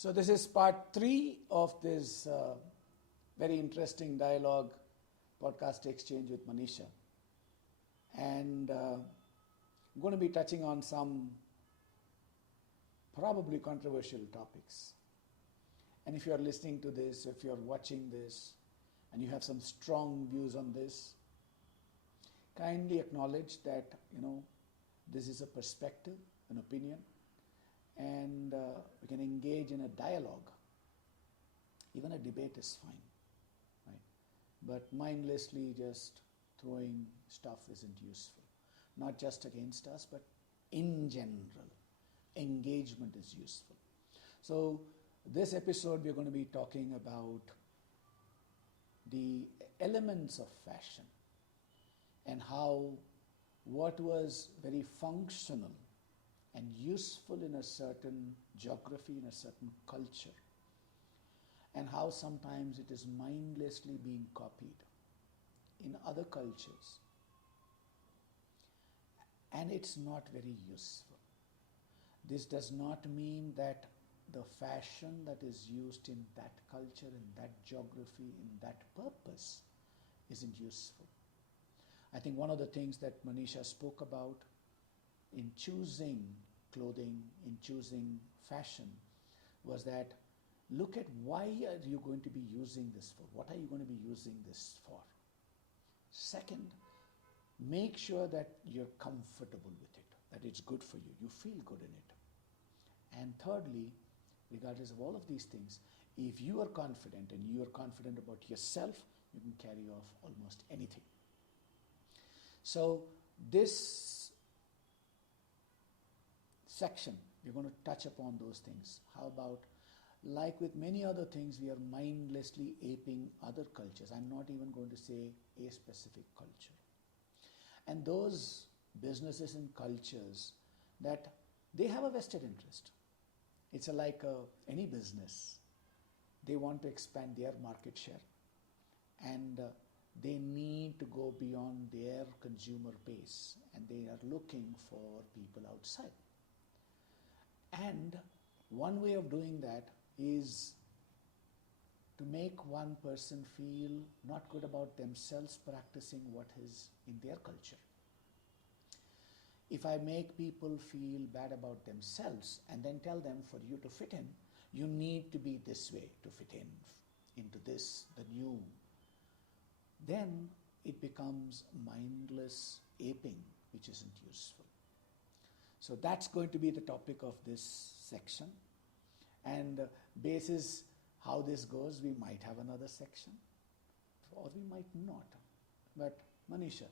So this is part 3 of this very interesting dialogue podcast exchange with Manisha. And I'm going to be touching on some probably controversial topics. And if you're listening to this, if you're watching this, and you have some strong views on this, kindly acknowledge that, this is a perspective, an opinion, and we can engage in a dialogue. Even a debate is fine, right? But mindlessly just throwing stuff isn't useful. Not just against us, but in general, engagement is useful. So this episode we're going to be talking about the elements of fashion and how what was very functional and useful in a certain geography, in a certain culture, and how sometimes it is mindlessly being copied in other cultures, and it's not very useful. This does not mean that the fashion that is used in that culture, in that geography, in that purpose isn't useful. I think one of the things that Manisha spoke about in choosing clothing, in choosing fashion, was that look at why are you going to be using this for? What are you going to be using this for? Second, make sure that you're comfortable with it, that it's good for you, you feel good in it. And thirdly, regardless of all of these things, if you are confident and you are confident about yourself, you can carry off almost anything. So this section, we're going to touch upon those things. How about, like with many other things, we are mindlessly aping other cultures. I'm not even going to say a specific culture. And those businesses and cultures that they have a vested interest. It's like any business. They want to expand their market share, and they need to go beyond their consumer base, and they are looking for people outside. And one way of doing that is to make one person feel not good about themselves practicing what is in their culture. If I make people feel bad about themselves and then tell them, for you to fit in, you need to be this way to fit in into this, the new, then it becomes mindless aping, which isn't useful. So that's going to be the topic of this section. And basis how this goes, we might have another section, or we might not. But Manisha,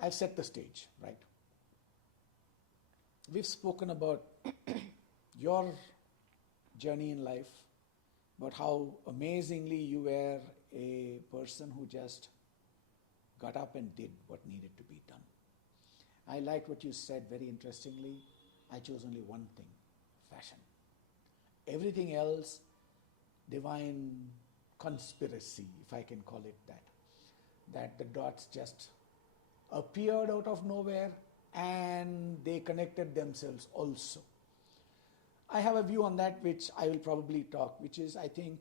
I've set the stage, right? We've spoken about your journey in life, about how amazingly you were a person who just got up and did what needed to be done. I liked what you said very interestingly. I chose only one thing, fashion. Everything else, divine conspiracy, if I can call it that. That the dots just appeared out of nowhere and they connected themselves also. I have a view on that which I will probably talk, which is I think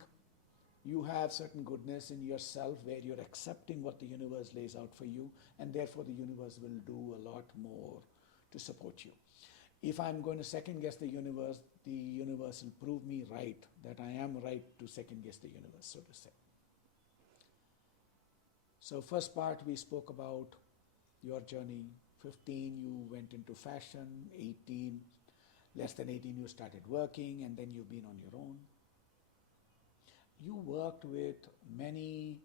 you have certain goodness in yourself where you're accepting what the universe lays out for you, and therefore the universe will do a lot more to support you. If I'm going to second guess the universe will prove me right, that I am right to second guess the universe, so to say. So first part we spoke about your journey. 15 you went into fashion, 18, less than 18 you started working, and then you've been on your own. You worked with many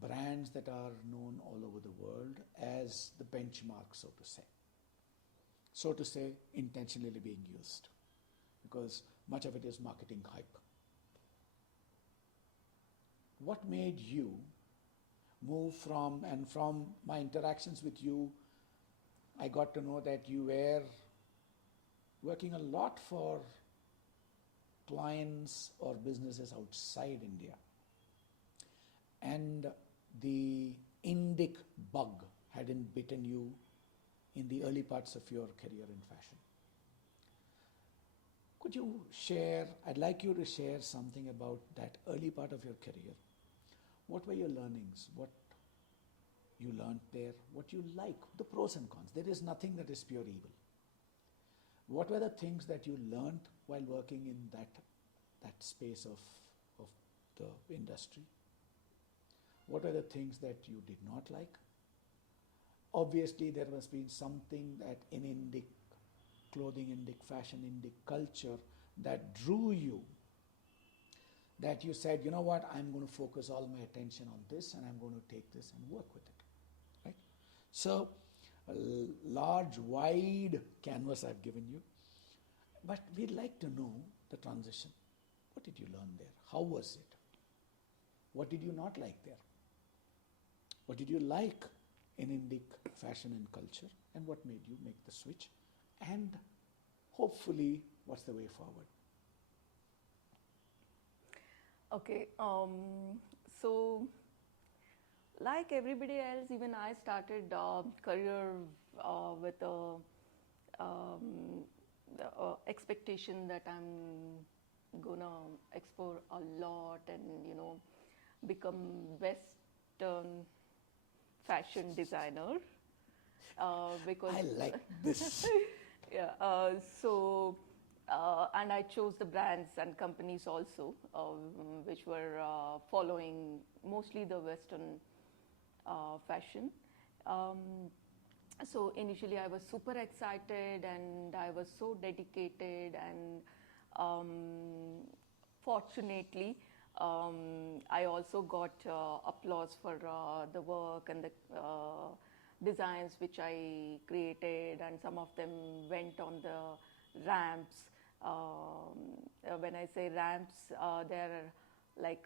brands that are known all over the world as the benchmark, so to say. So to say, intentionally being used, because much of it is marketing hype. What made you move from, and from my interactions with you, I got to know that you were working a lot for clients or businesses outside India. And the Indic bug hadn't bitten you in the early parts of your career in fashion. Could you share, I'd like you to share something about that early part of your career. What were your learnings? What you learned there? What you like? The pros and cons. There is nothing that is pure evil. What were the things that you learned while working in that space of the industry? What are the things that you did not like? Obviously, there must be something that in Indic clothing, Indic fashion, Indic culture that drew you, that you said, you know what, I'm going to focus all my attention on this and I'm going to take this and work with it, right? So, a large, wide canvas I've given you, but we'd like to know the transition. What did you learn there? How was it? What did you not like there? What did you like in Indic fashion and culture, and what made you make the switch? And hopefully, what's the way forward? Okay, so like everybody else, even I started career with the expectation that I'm gonna explore a lot and become Western fashion designer because I like this. yeah. And I chose the brands and companies also, which were following mostly the Western fashion. So initially I was super excited and I was so dedicated, and fortunately I also got applause for the work and the designs which I created, and some of them went on the ramps. When I say ramps, they're like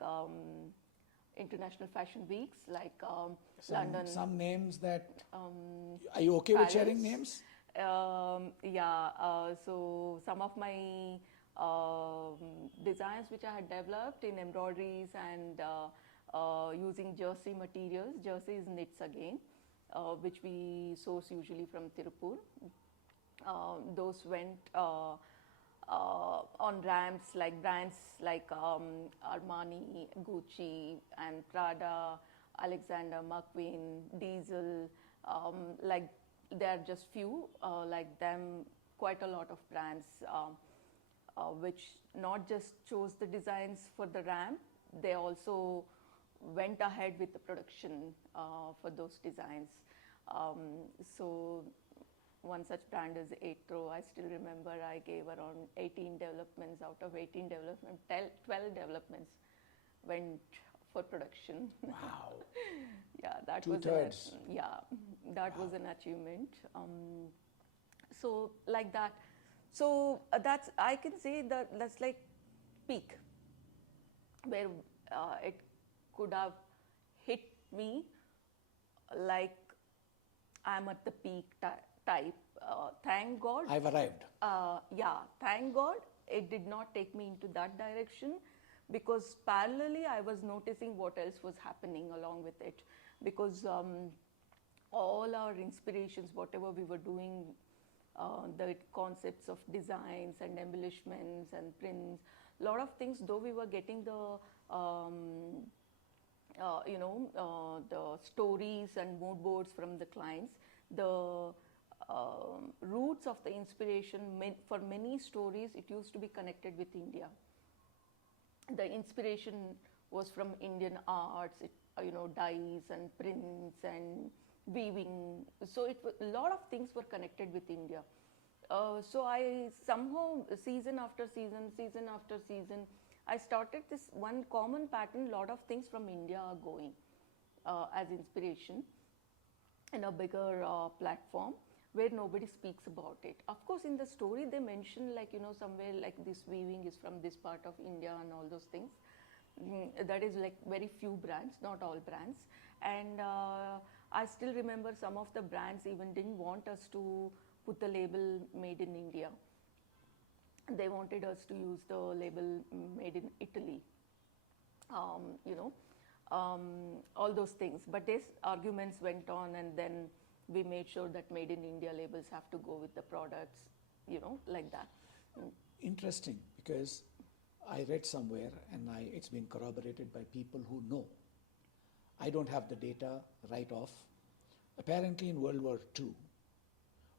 international fashion weeks, like London. Some names that. Are you okay Paris. with sharing names? Yeah. So some of my designs which I had developed in embroideries and using jersey materials. Jersey is knits again, which we source usually from Tirupur. Those went on ramps like brands like Armani, Gucci, and Prada, Alexander McQueen, Diesel. Like there are just few like them. Quite a lot of brands which not just chose the designs for the ramp, they also went ahead with the production for those designs. So one such brand is Atro. I still remember I gave around 18 developments. Out of 18 developments, 12 developments went for production. Wow. Yeah, that Two-thirds. Was an achievement. So like that. So that's, I can say that's like peak, where it could have hit me like I'm at the peak type. Thank God. I've arrived. Thank God it did not take me into that direction, because parallelly I was noticing what else was happening along with it, because all our inspirations, whatever we were doing, the concepts of designs and embellishments and prints, a lot of things, though we were getting the the stories and mood boards from the clients, the roots of the inspiration for many stories, it used to be connected with India. The inspiration was from Indian arts, dyes and prints and weaving. So a lot of things were connected with India. So I somehow, season after season, I started this one common pattern. A lot of things from India are going as inspiration in a bigger platform where nobody speaks about it. Of course, in the story they mention somewhere like this weaving is from this part of India and all those things. That is like very few brands, not all brands. And I still remember some of the brands even didn't want us to put the label made in India. They wanted us to use the label made in Italy. All those things. But these arguments went on, and then we made sure that made in India labels have to go with the products, like that. interesting because I read somewhere and it's been corroborated by people who know. I don't have the data right off. Apparently in World War II,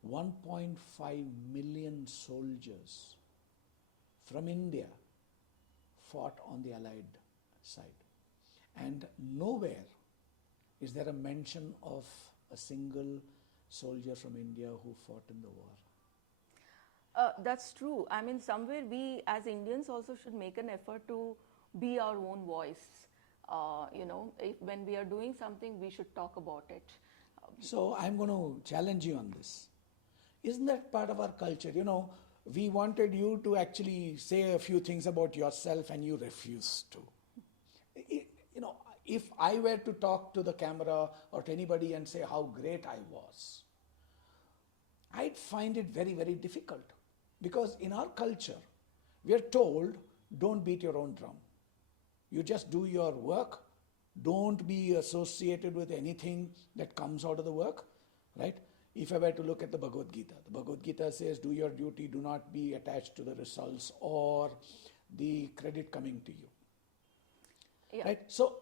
1.5 million soldiers from India fought on the Allied side. And nowhere is there a mention of a single soldier from India who fought in the war. That's true. I mean, somewhere we as Indians also should make an effort to be our own voice. When we are doing something, we should talk about it. So I'm going to challenge you on this. Isn't that part of our culture? We wanted you to actually say a few things about yourself and you refused to. If I were to talk to the camera or to anybody and say how great I was, I'd find it very, very difficult. Because in our culture, we are told, don't beat your own drum. You just do your work. Don't be associated with anything that comes out of the work, right? If I were to look at the Bhagavad Gita says, do your duty, do not be attached to the results or the credit coming to you. Yeah. Right? So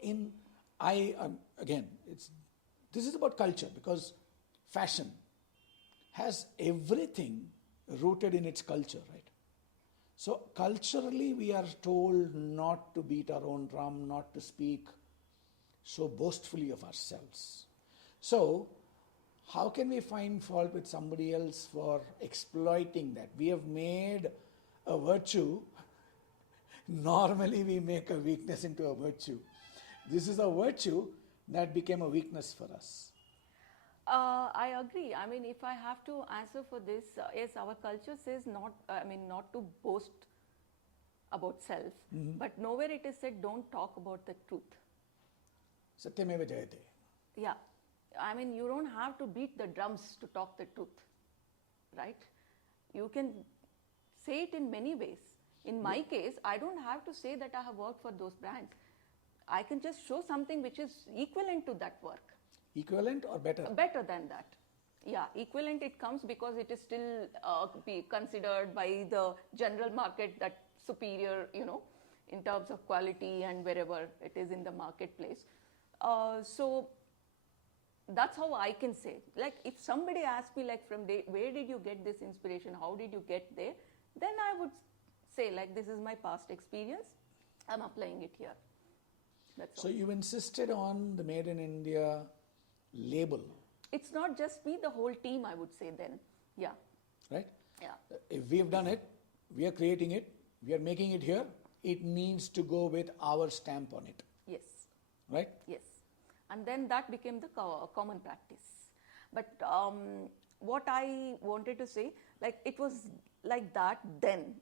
this is about culture because fashion has everything rooted in its culture, right? So culturally we are told not to beat our own drum, not to speak so boastfully of ourselves. So how can we find fault with somebody else for exploiting that? We have made a virtue. Normally we make a weakness into a virtue. This is a virtue that became a weakness for us. I agree. I mean, if I have to answer for this, yes, our culture says not to boast about self, but nowhere it is said don't talk about the truth. Satyameva jayate. Yeah. I mean, you don't have to beat the drums to talk the truth, right? You can say it in many ways. In my case, I don't have to say that I have worked for those brands. I can just show something which is equivalent to that work. Equivalent or better? Better than that. Yeah, equivalent it comes because it is still be considered by the general market that superior, in terms of quality and wherever it is in the marketplace. So that's how I can say. Like if somebody asks me like where did you get this inspiration? How did you get there? Then I would say like this is my past experience. I'm applying it here. That's so all. you insisted on the Made in India label. It's not just me, the whole team, I would say then. Yeah. Right? Yeah. If we have done it, we are creating it, we are making it here, it needs to go with our stamp on it. Yes. Right? Yes. And then that became the common practice. But what I wanted to say, like it was like that then,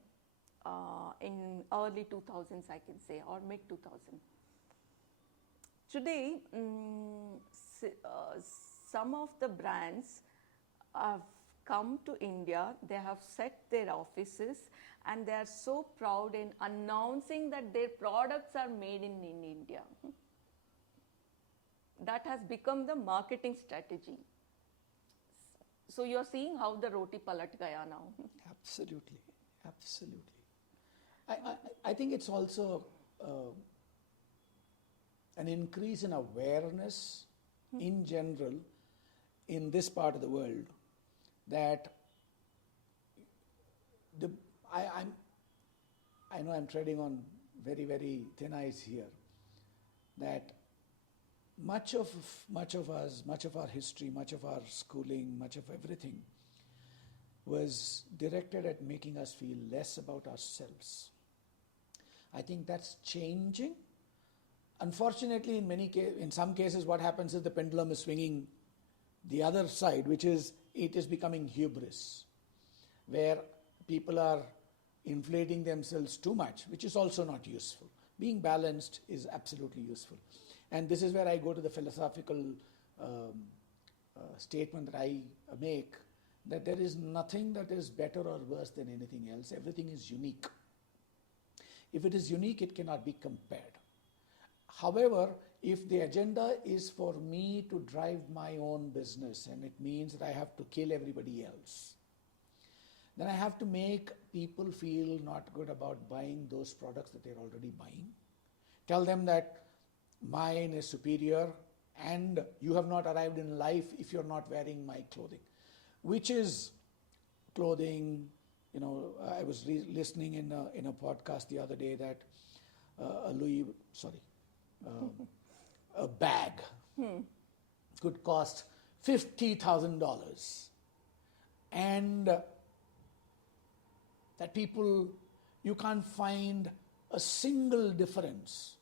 in early 2000s, I can say, or mid 2000. Today, some of the brands have come to India, they have set their offices and they are so proud in announcing that their products are made in India. That has become the marketing strategy. So you're seeing how the roti palat gaya now. Absolutely, absolutely. I think it's also an increase in awareness in general in this part of the world that I know I'm treading on very, very thin ice here, that much of us, much of our history, much of our schooling, much of everything was directed at making us feel less about ourselves. I think that's changing. Unfortunately, in some cases, what happens is the pendulum is swinging the other side, which is it is becoming hubris, where people are inflating themselves too much, which is also not useful. Being balanced is absolutely useful. And this is where I go to the philosophical statement that I make, that there is nothing that is better or worse than anything else. Everything is unique. If it is unique, it cannot be compared. However, if the agenda is for me to drive my own business and it means that I have to kill everybody else, then I have to make people feel not good about buying those products that they're already buying. Tell them that mine is superior and you have not arrived in life if you're not wearing my clothing. Which is clothing, I was listening in a podcast the other day that a bag could cost $50,000. And that people, you can't find a single difference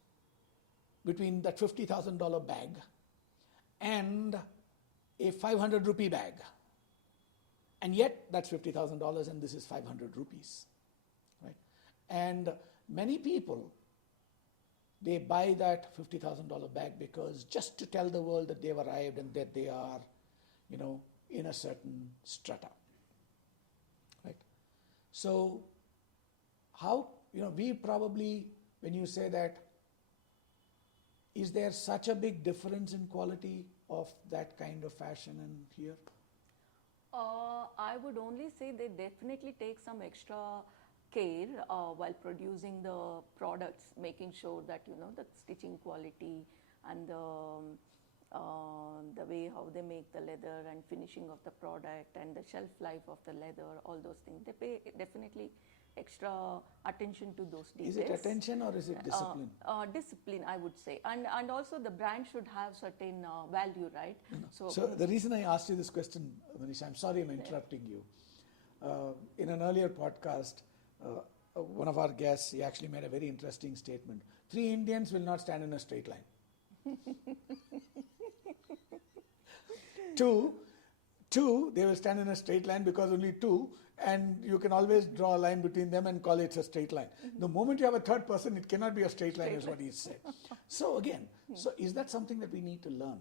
between that $50,000 bag and a 500 rupee bag. And yet that's $50,000 and this is 500 rupees. Right? And many people, they buy that $50,000 bag because just to tell the world that they've arrived and that they are, in a certain strata. Right? So how, we probably, when you say that, is there such a big difference in quality of that kind of fashion and here? I would only say they definitely take some extra care while producing the products, making sure that the stitching quality and the way how they make the leather and finishing of the product and the shelf life of the leather, all those things. They pay definitely extra attention to those details. Is it attention or is it discipline? Discipline, I would say. And also the brand should have certain value, right? So the reason I asked you this question, Manisha, I'm sorry I'm interrupting you. In an earlier podcast, one of our guests, he actually made a very interesting statement. 3 Indians will not stand in a straight line. Two, they will stand in a straight line because only 2, and you can always draw a line between them and call it a straight line. The moment you have a third person, it cannot be a straight line, is what he said. So again, so is that something that we need to learn?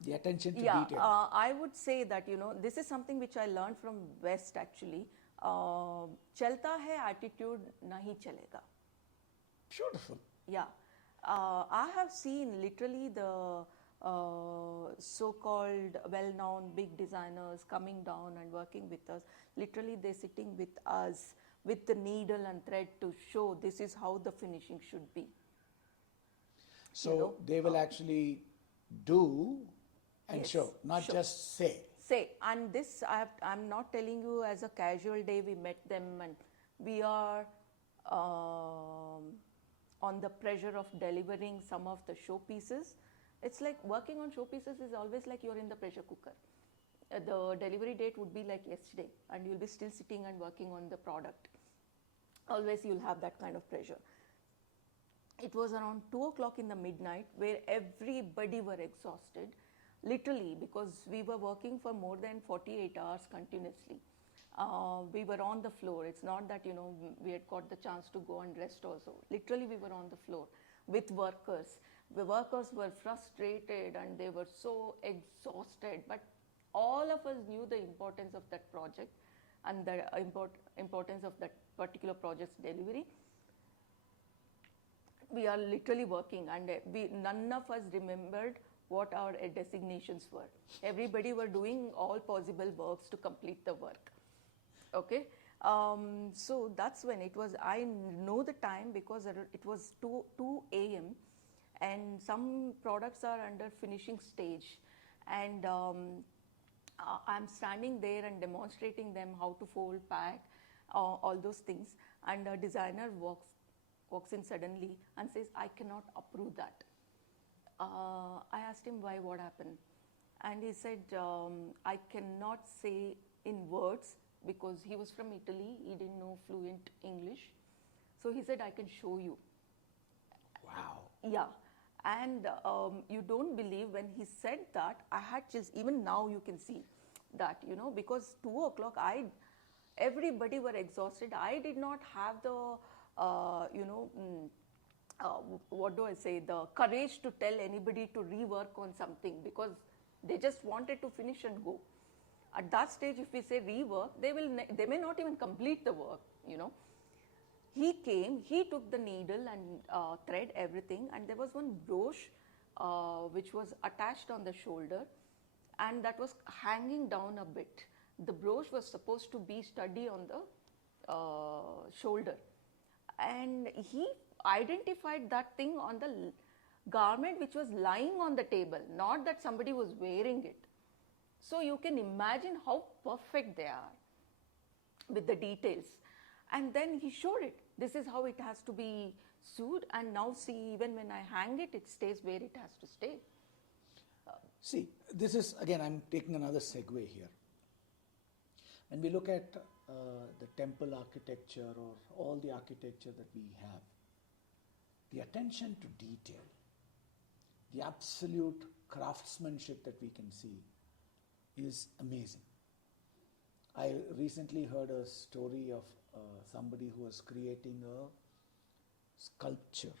The attention to detail. I would say that, this is something which I learned from West actually. Chalta hai attitude, nahi chalega. Beautiful. Yeah. I have seen literally the so-called well-known big designers coming down and working with us. Literally they're sitting with us with the needle and thread to show this is how the finishing should be. So they will actually do and show, not just say. Say, and this I'm not telling you as a casual day we met them and we are on the pressure of delivering some of the showpieces. It's like working on showpieces is always like you're in the pressure cooker. The delivery date would be like yesterday and you'll be still sitting and working on the product. Always you'll have that kind of pressure. It was around 2 o'clock in the midnight where everybody were exhausted, literally, because we were working for more than 48 hours continuously. We were on the floor. It's not that, we had got the chance to go and rest also. Literally, we were on the floor with workers. The workers were frustrated and they were so exhausted. But all of us knew the importance of that project and the importance of that particular project's delivery. We are literally working and none of us remembered what our designations were. Everybody were doing all possible works to complete the work. Okay, so that's when it was, I know the time because it was 2 a.m. and some products are under finishing stage and I'm standing there and demonstrating them how to fold, pack, all those things, and a designer walks in suddenly and says, I cannot approve that. I asked him why, what happened? And he said, I cannot say in words because he was from Italy, he didn't know fluent English. So he said, I can show you. Wow. Yeah. And you don't believe when he said that, I had chills. Even now you can see that, because 2 o'clock, everybody were exhausted. I did not have the, what do I say, the courage to tell anybody to rework on something because they just wanted to finish and go. At that stage, if we say rework, they may not even complete the work, He came, he took the needle and thread, everything, and there was one brooch which was attached on the shoulder and that was hanging down a bit. The brooch was supposed to be study on the shoulder, and he identified that thing on the garment which was lying on the table, not that somebody was wearing it. So you can imagine how perfect they are with the details. And then he showed it. This is how it has to be sewed, and now see, even when I hang it, it stays where it has to stay. See, this is, again, I'm taking another segue here. When we look at the temple architecture or all the architecture that we have, the attention to detail, the absolute craftsmanship that we can see is amazing. I recently heard a story of somebody who was creating a sculpture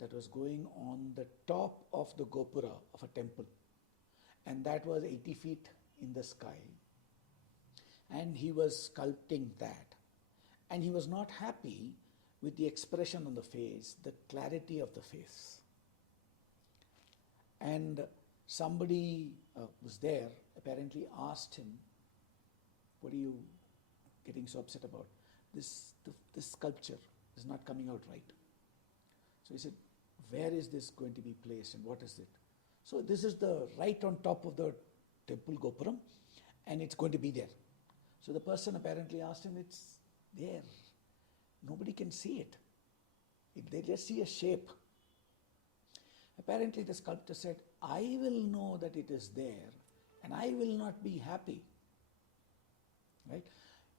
that was going on the top of the gopura of a temple, and that was 80 feet in the sky, and he was sculpting that, and he was not happy with the expression on the face, the clarity of the face. And somebody was there, apparently asked him, what are you getting so upset about? This sculpture is not coming out right. So he said, where is this going to be placed and what is it? So this is the right on top of the temple gopuram, and it's going to be there. So the person apparently asked him, it's there. Nobody can see it. They just see a shape. Apparently the sculptor said, I will know that it is there and I will not be happy. Right?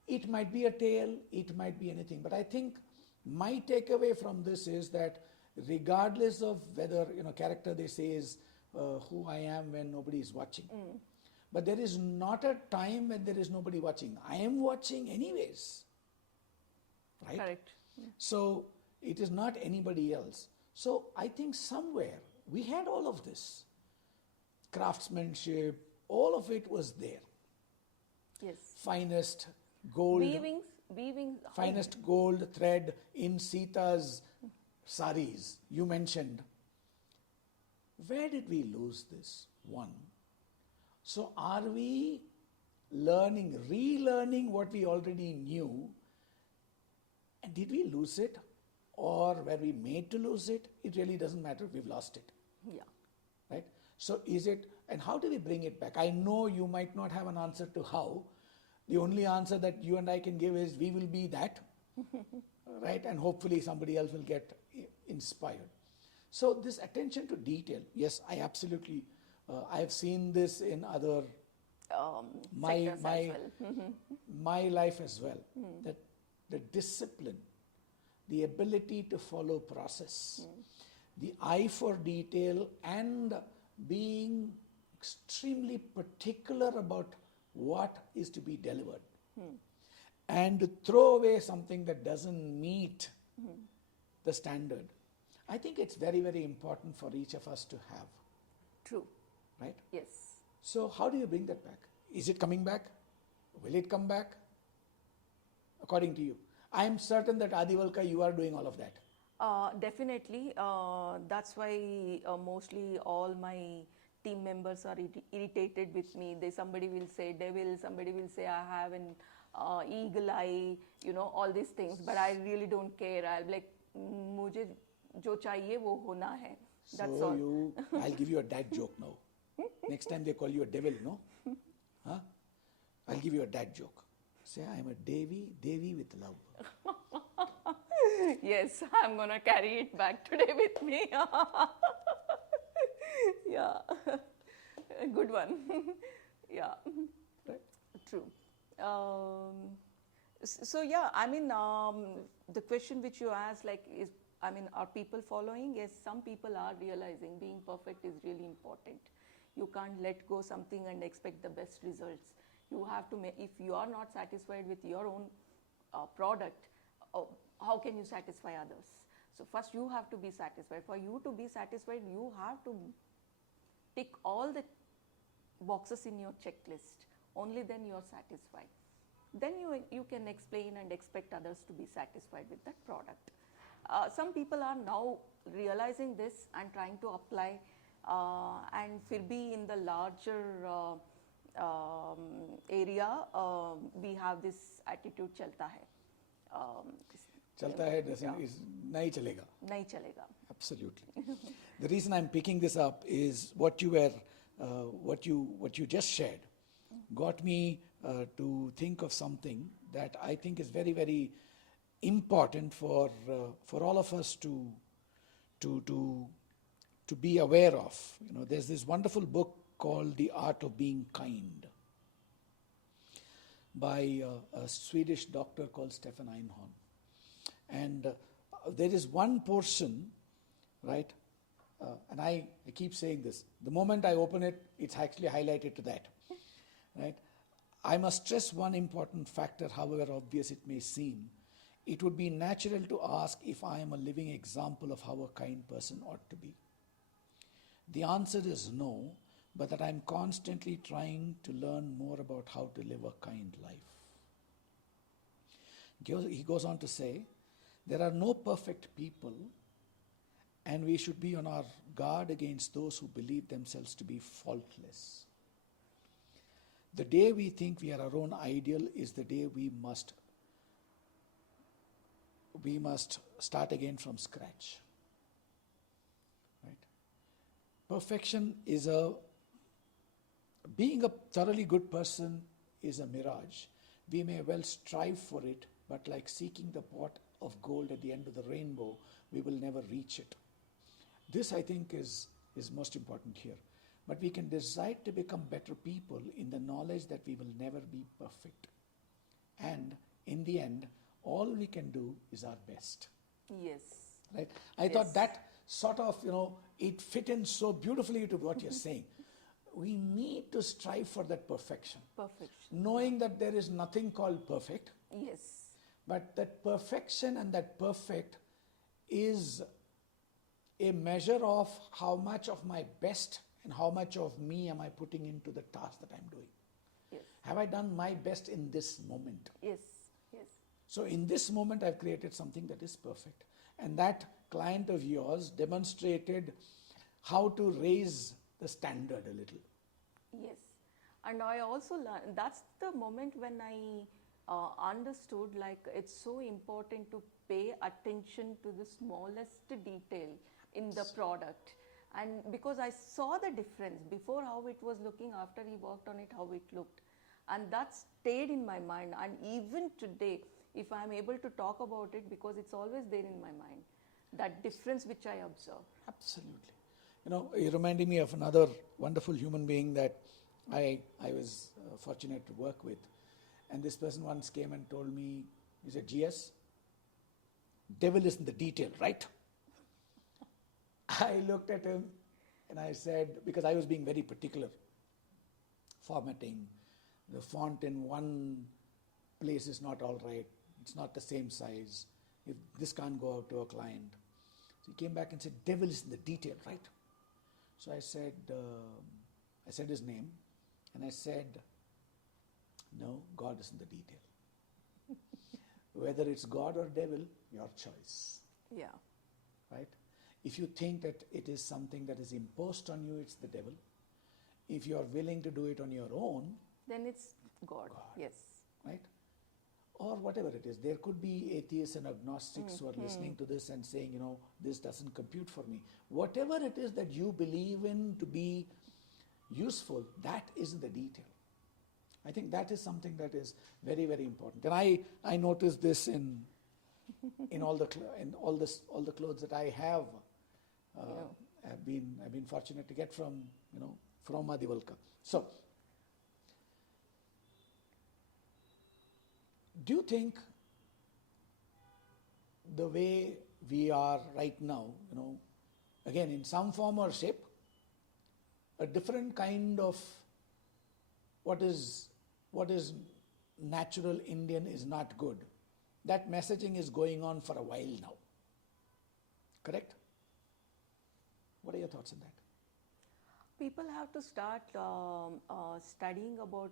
It might be a tale, it might be anything, but I think my takeaway from this is that regardless of whether, character they say is who I am when nobody is watching. But there is not a time when there is nobody watching. I am watching anyways. Right? Correct. So it is not anybody else. So I think somewhere we had all of this. Craftsmanship, all of it was there. Yes. Finest gold. Weavings. Finest gold thread in Sita's saris, you mentioned. Where did we lose this? One. So are we relearning what we already knew? And did we lose it? Or were we made to lose it? It really doesn't matter. We've lost it. Yeah. Right? So is it, and how do we bring it back? I know you might not have an answer to how. The only answer that you and I can give is we will be that. Right? And hopefully somebody else will get inspired. So this attention to detail, yes, I absolutely, I have seen this in other, my life as well. That the discipline, the ability to follow process, the eye for detail, and being extremely particular about what is to be delivered. And to throw away something that doesn't meet the standard. I think it's very, very important for each of us to have. True. Right? Yes. So how do you bring that back? Is it coming back? Will it come back? According to you. I am certain that Adivalka, you are doing all of that. Definitely. That's why mostly all my team members are irritated with me. Somebody will say devil, somebody will say I have an eagle eye, all these things. But I really don't care. I'll be like, मुझे जो चाहिए वो होना है. That's all. I'll give you a dad joke now. Next time they call you a devil, no? Huh? I'll give you a dad joke. Say, I'm a Devi with love. Yes, I'm going to carry it back today with me. Yeah. Good one. Yeah. Right. True. So yeah, I mean, the question which you asked, are people following? Yes, some people are realizing being perfect is really important. You can't let go something and expect the best results. You have to if you are not satisfied with your own product, how can you satisfy others? So first you have to be satisfied. For you to be satisfied, you have to tick all the boxes in your checklist. Only then you are satisfied. Then you can explain and expect others to be satisfied with that product. Some people are now realizing this and trying to apply and फिर भी in the larger area, we have this attitude, chalta hai. Chalta hai is nahi chalega. Nahi chalega. Absolutely. The reason I'm picking this up is what you just shared got me to think of something that I think is very, very important for all of us to be aware of. There's this wonderful book called The Art of Being Kind by a Swedish doctor called Stefan Einhorn. And there is one portion, right? And I keep saying this. The moment I open it, it's actually highlighted to that, right? I must stress one important factor, however obvious it may seem. It would be natural to ask if I am a living example of how a kind person ought to be. The answer is no, but that I'm constantly trying to learn more about how to live a kind life. He goes on to say, there are no perfect people, and we should be on our guard against those who believe themselves to be faultless. The day we think we are our own ideal is the day we must start again from scratch. Right? Perfection is being a thoroughly good person is a mirage. We may well strive for it, but like seeking the pot of gold at the end of the rainbow, we will never reach it. This, I think, is most important here. But we can decide to become better people in the knowledge that we will never be perfect. And in the end, all we can do is our best. Yes. Right? I thought that sort of, it fit in so beautifully to what you're saying. We need to strive for that perfection. Knowing that there is nothing called perfect. Yes. But that perfection and that perfect is a measure of how much of my best and how much of me am I putting into the task that I'm doing. Yes. Have I done my best in this moment? Yes. Yes. So in this moment, I've created something that is perfect. And that client of yours demonstrated how to raise the standard a little. Yes. And I also learned, that's the moment when I understood it's so important to pay attention to the smallest detail in the product. And because I saw the difference before how it was looking, after he worked on it, how it looked. And that stayed in my mind. And even today, if I'm able to talk about it, because it's always there in my mind, that difference which I observe. Absolutely. You're reminding me of another wonderful human being that I was fortunate to work with. And this person once came and told me, he said, GS, devil is in the detail, right? I looked at him and I said, because I was being very particular, formatting, the font in one place is not all right, it's not the same size, if this can't go out to a client. So he came back and said, devil is in the detail, right? So I said his name, and I said, no, God is in the detail. Whether it's God or devil, your choice. Yeah. Right? If you think that it is something that is imposed on you, it's the devil. If you are willing to do it on your own, then it's God. Yes. Right? Or whatever it is. There could be atheists and agnostics who are listening to this and saying, this doesn't compute for me. Whatever it is that you believe in to be useful, that is the detail. I think that is something that is very, very important. And I noticed this in all the clothes that I have. I've been fortunate to get from Adivalka. So, do you think the way we are right now, again in some form or shape, a different kind of what is natural Indian is not good? That messaging is going on for a while now. Correct? What are your thoughts on that? People have to start studying about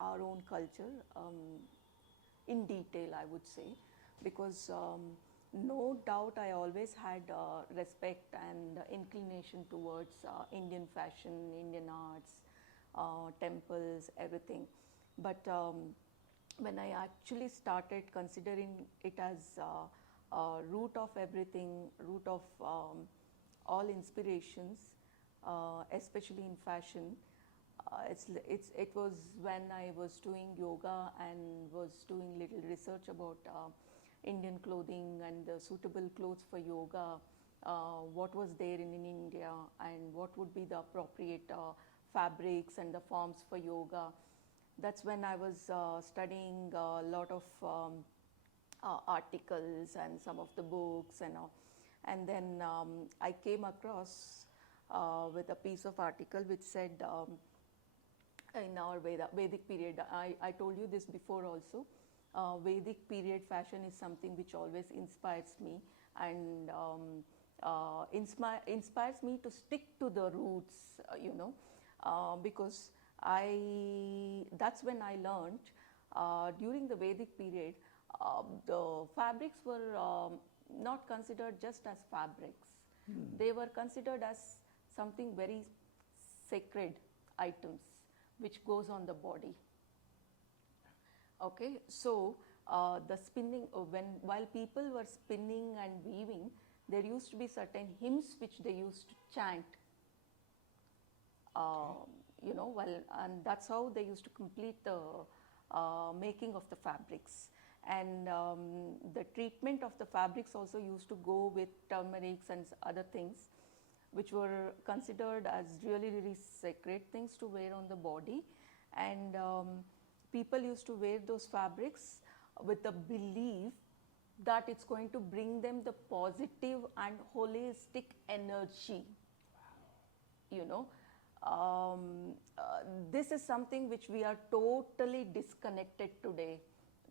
our own culture in detail, I would say, because no doubt I always had respect and inclination towards Indian fashion, Indian arts, temples, everything. But when I actually started considering it as root of everything, root of all inspirations, especially in fashion, it was when I was doing yoga and was doing little research about Indian clothing and the suitable clothes for yoga, what was there in India and what would be the appropriate fabrics and the forms for yoga. That's when I was studying a lot of articles and some of the books and all. And then I came across with a piece of article which said in our Vedic period, I told you this before also, Vedic period fashion is something which always inspires me and inspires me to stick to the roots, because that's when I learned during the Vedic period, the fabrics were not considered just as fabrics. They were considered as something very sacred items which goes on the body. Okay, so the spinning, while people were spinning and weaving, there used to be certain hymns which they used to chant. And that's how they used to complete the making of the fabrics. And the treatment of the fabrics also used to go with turmerics and other things, which were considered as really, really sacred things to wear on the body. And people used to wear those fabrics with the belief that it's going to bring them the positive and holistic energy. This is something which we are totally disconnected today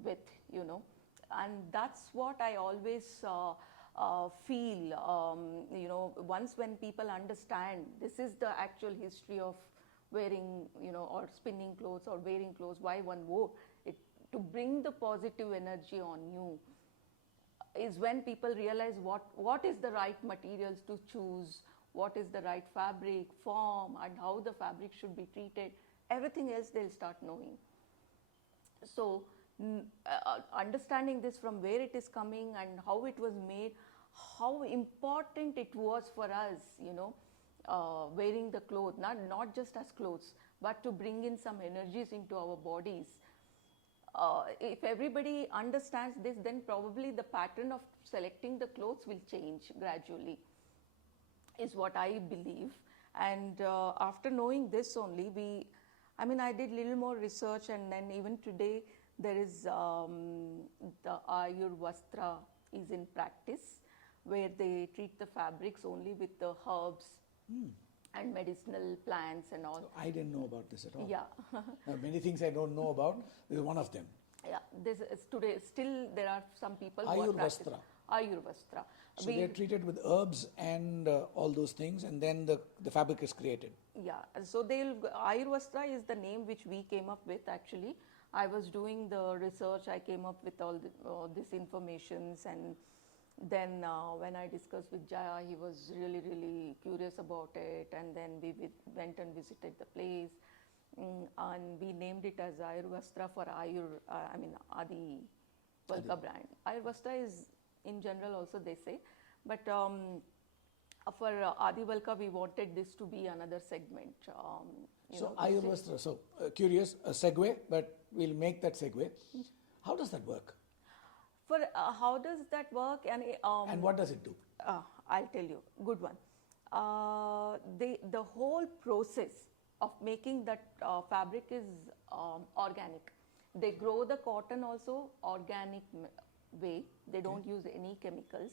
with, and that's what I always feel, once when people understand this is the actual history of wearing, or spinning clothes or wearing clothes, why one wore it, to bring the positive energy on you, is when people realize what is the right materials to choose, what is the right fabric, form, and how the fabric should be treated. Everything else they'll start knowing. So, understanding this from where it is coming and how it was made, how important it was for us, wearing the clothes, not just as clothes, but to bring in some energies into our bodies. If everybody understands this, then probably the pattern of selecting the clothes will change gradually, is what I believe. And after knowing this only, I did little more research, and then even today there is the Ayurvastra is in practice, where they treat the fabrics only with the herbs and medicinal plants and all. So I didn't know about this at all. Yeah. Many things I don't know about. This is one of them. Yeah, this is today still there are some people Ayurvastra. who are practicing Ayurvastra. So they're treated with herbs and all those things, and then the fabric is created. Yeah, so Ayurvastra is the name which we came up with actually. I was doing the research, I came up with all this informations, and then when I discussed with Jaya, he was really, really curious about it, and then we went and visited the place, and we named it as Ayurvastra for Adi Valka brand. Ayurvastra is in general also they say, but for Adi Valka we wanted this to be another segment. Ayurvastra, curious, a segue, but we'll make that segue. How does that work? For how does that work? And what does it do? I'll tell you, good one. The whole process of making that fabric is organic. They grow the cotton also organic way. They don't use any chemicals,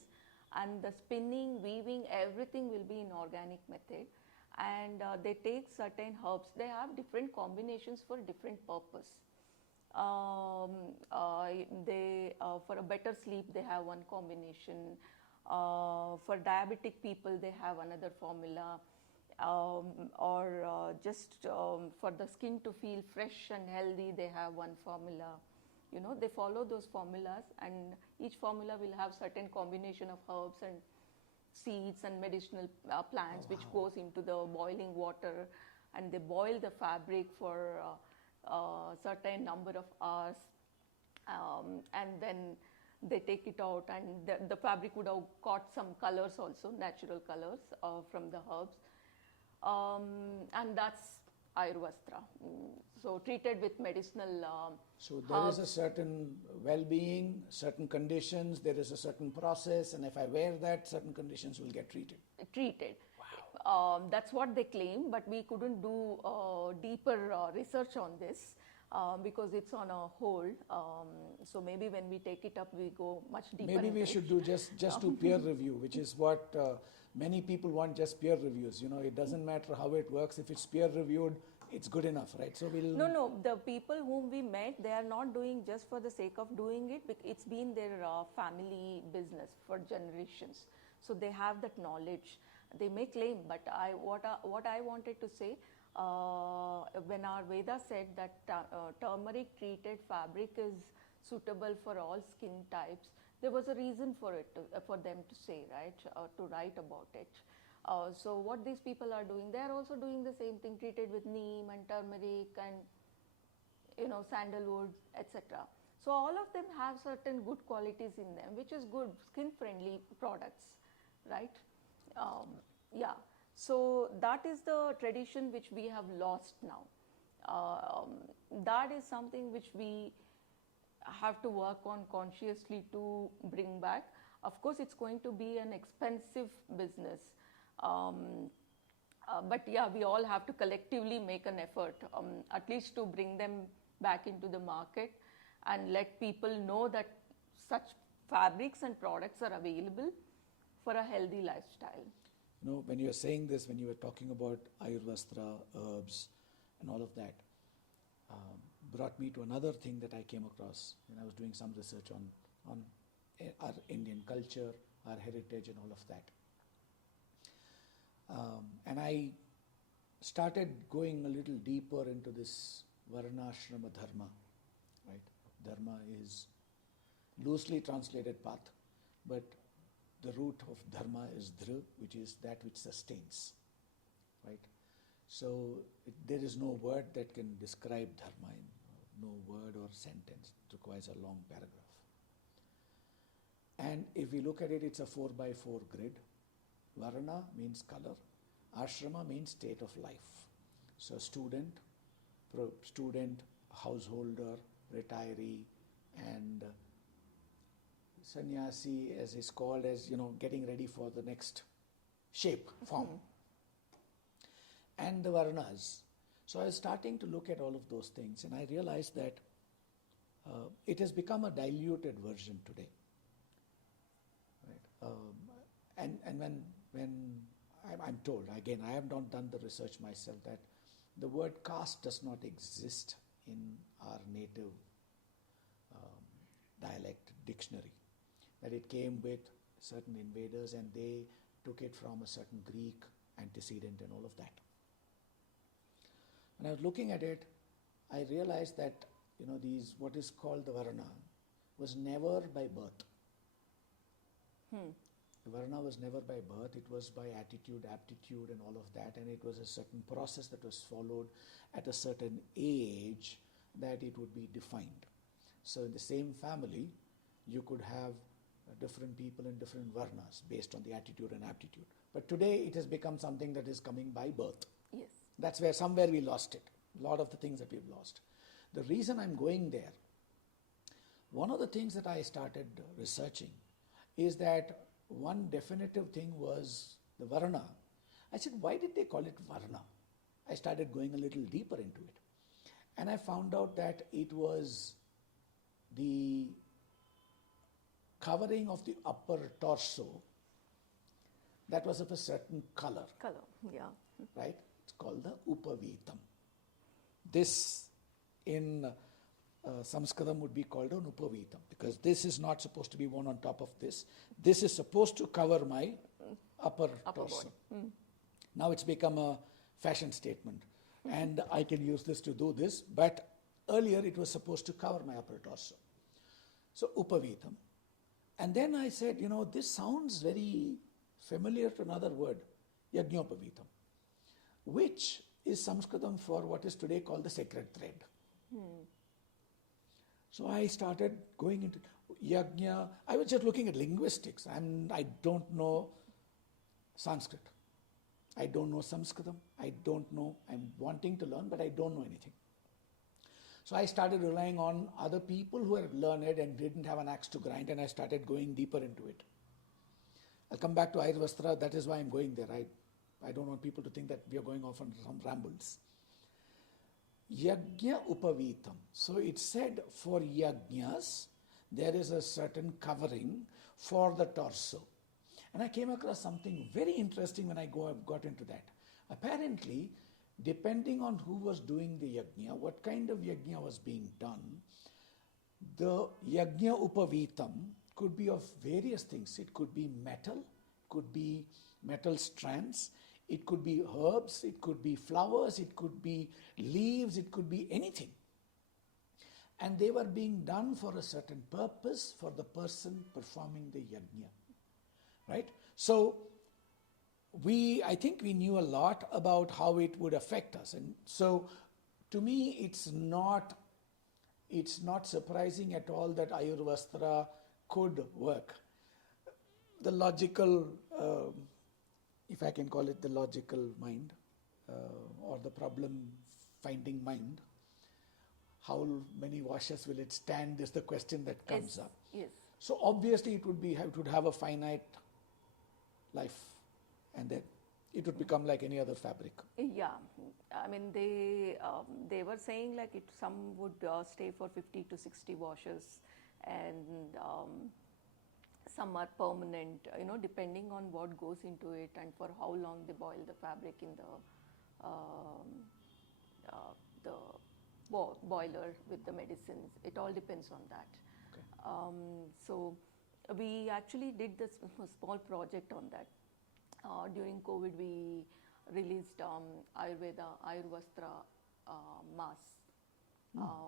and the spinning, weaving, everything will be in organic method. And they take certain herbs. They have different combinations for different purpose. For a better sleep they have one combination. For diabetic people they have another formula. Just for the skin to feel fresh and healthy they have one formula. They follow those formulas, and each formula will have certain combination of herbs and seeds and medicinal plants which goes into the boiling water, and they boil the fabric for a certain number of hours, and then they take it out, and the fabric would have caught some colors also, natural colors from the herbs, and that's Ayurvastra. So treated with medicinal So there is a herbs. certain well-being, certain conditions, there is a certain process, and if I wear that, certain conditions will get treated. That's what they claim, but we couldn't do deeper research on this because it's on a hold. So maybe when we take it up, we go much deeper. Maybe into we it. should do just do peer review, which is what many people want, just peer reviews. It doesn't matter how it works. If it's peer reviewed, it's good enough, right? So we'll... No, the people whom we met, they are not doing just for the sake of doing it. It's been their family business for generations. So they have that knowledge. They may claim, but what I wanted to say, when our Veda said that turmeric treated fabric is suitable for all skin types, there was a reason for it, for them to say, right, to write about it. So what these people are doing, they are also doing the same thing, treated with neem and turmeric and sandalwood, etc. So all of them have certain good qualities in them, which is good, skin-friendly products, right? Yeah. So that is the tradition which we have lost now. That is something which we have to work on consciously to bring back. Of course, it's going to be an expensive business. But yeah, we all have to collectively make an effort, at least to bring them back into the market and let people know that such fabrics and products are available for a healthy lifestyle. When you were saying this, when you were talking about Ayurvastra, herbs, and all of that, brought me to another thing that I came across when I was doing some research on our Indian culture, our heritage, and all of that. And I started going a little deeper into this Varnashrama Dharma, right? Dharma is loosely translated path, but the root of Dharma is Dhr, which is that which sustains, right? So there is no word that can describe Dharma, no word or sentence. It requires a long paragraph. And if we look at it, it's a 4x4 grid. Varna means color. Ashrama means state of life. So student, householder, retiree, and sannyasi, as is called, as getting ready for the next shape, form. And the varnas. So I was starting to look at all of those things, and I realized that it has become a diluted version today. Right? And when I'm told, again, I have not done the research myself, that the word caste does not exist in our native dialect dictionary. That it came with certain invaders and they took it from a certain Greek antecedent and all of that. When I was looking at it, I realized that what is called the Varna was never by birth. The Varna was never by birth, it was by attitude, aptitude and all of that, and it was a certain process that was followed at a certain age that it would be defined. So in the same family, you could have different people in different Varnas based on the attitude and aptitude. But today it has become something that is coming by birth. Yes. That's where somewhere we lost it. A lot of the things that we've lost. The reason I'm going there, one of the things that I started researching is that one definitive thing was the Varna. I said, why did they call it Varna? I started going a little deeper into it. And I found out that it was the covering of the upper torso that was of a certain color. Yeah. Right? It's called the Upavetam. This in Sanskritam would be called an Upavetam, because this is not supposed to be worn on top of this. This is supposed to cover my upper torso. Now it's become a fashion statement and I can use this to do this, but earlier it was supposed to cover my upper torso. So Upavetam. And then I said, this sounds very familiar to another word, Yajñopavetam, which is Sanskritam for what is today called the sacred thread. So I started going into yajna. I was just looking at linguistics, and I don't know Sanskrit. I don't know Sanskritam. I don't know. I'm wanting to learn, but I don't know anything. So I started relying on other people who were learned and didn't have an axe to grind, and I started going deeper into it. I'll come back to Ayurvastra. That is why I'm going there. I don't want people to think that we are going off on some rambles. Yajna upavitam. So it said for yajnas, there is a certain covering for the torso. And I came across something very interesting when I got into that. Apparently, depending on who was doing the yajna, what kind of yajna was being done, the yajna upavitam could be of various things. It could be metal, could be metal strands, it could be herbs, it could be flowers, it could be leaves, it could be anything. And they were being done for a certain purpose for the person performing the yajna. Right? So, I think we knew a lot about how it would affect us. And so, to me, it's not surprising at all that Ayurvastra could work. The logical, if I can call it the logical mind, or the problem-finding mind, how many washes will it stand is the question that comes up. Yes. So obviously it would have a finite life, and then it would become like any other fabric. Yeah, I mean they were saying like some would stay for 50 to 60 washes, and some are permanent, depending on what goes into it and for how long they boil the fabric in the boiler with the medicines. It all depends on that. Okay. So we actually did this small project on that. During COVID, we released Ayurvastra mask.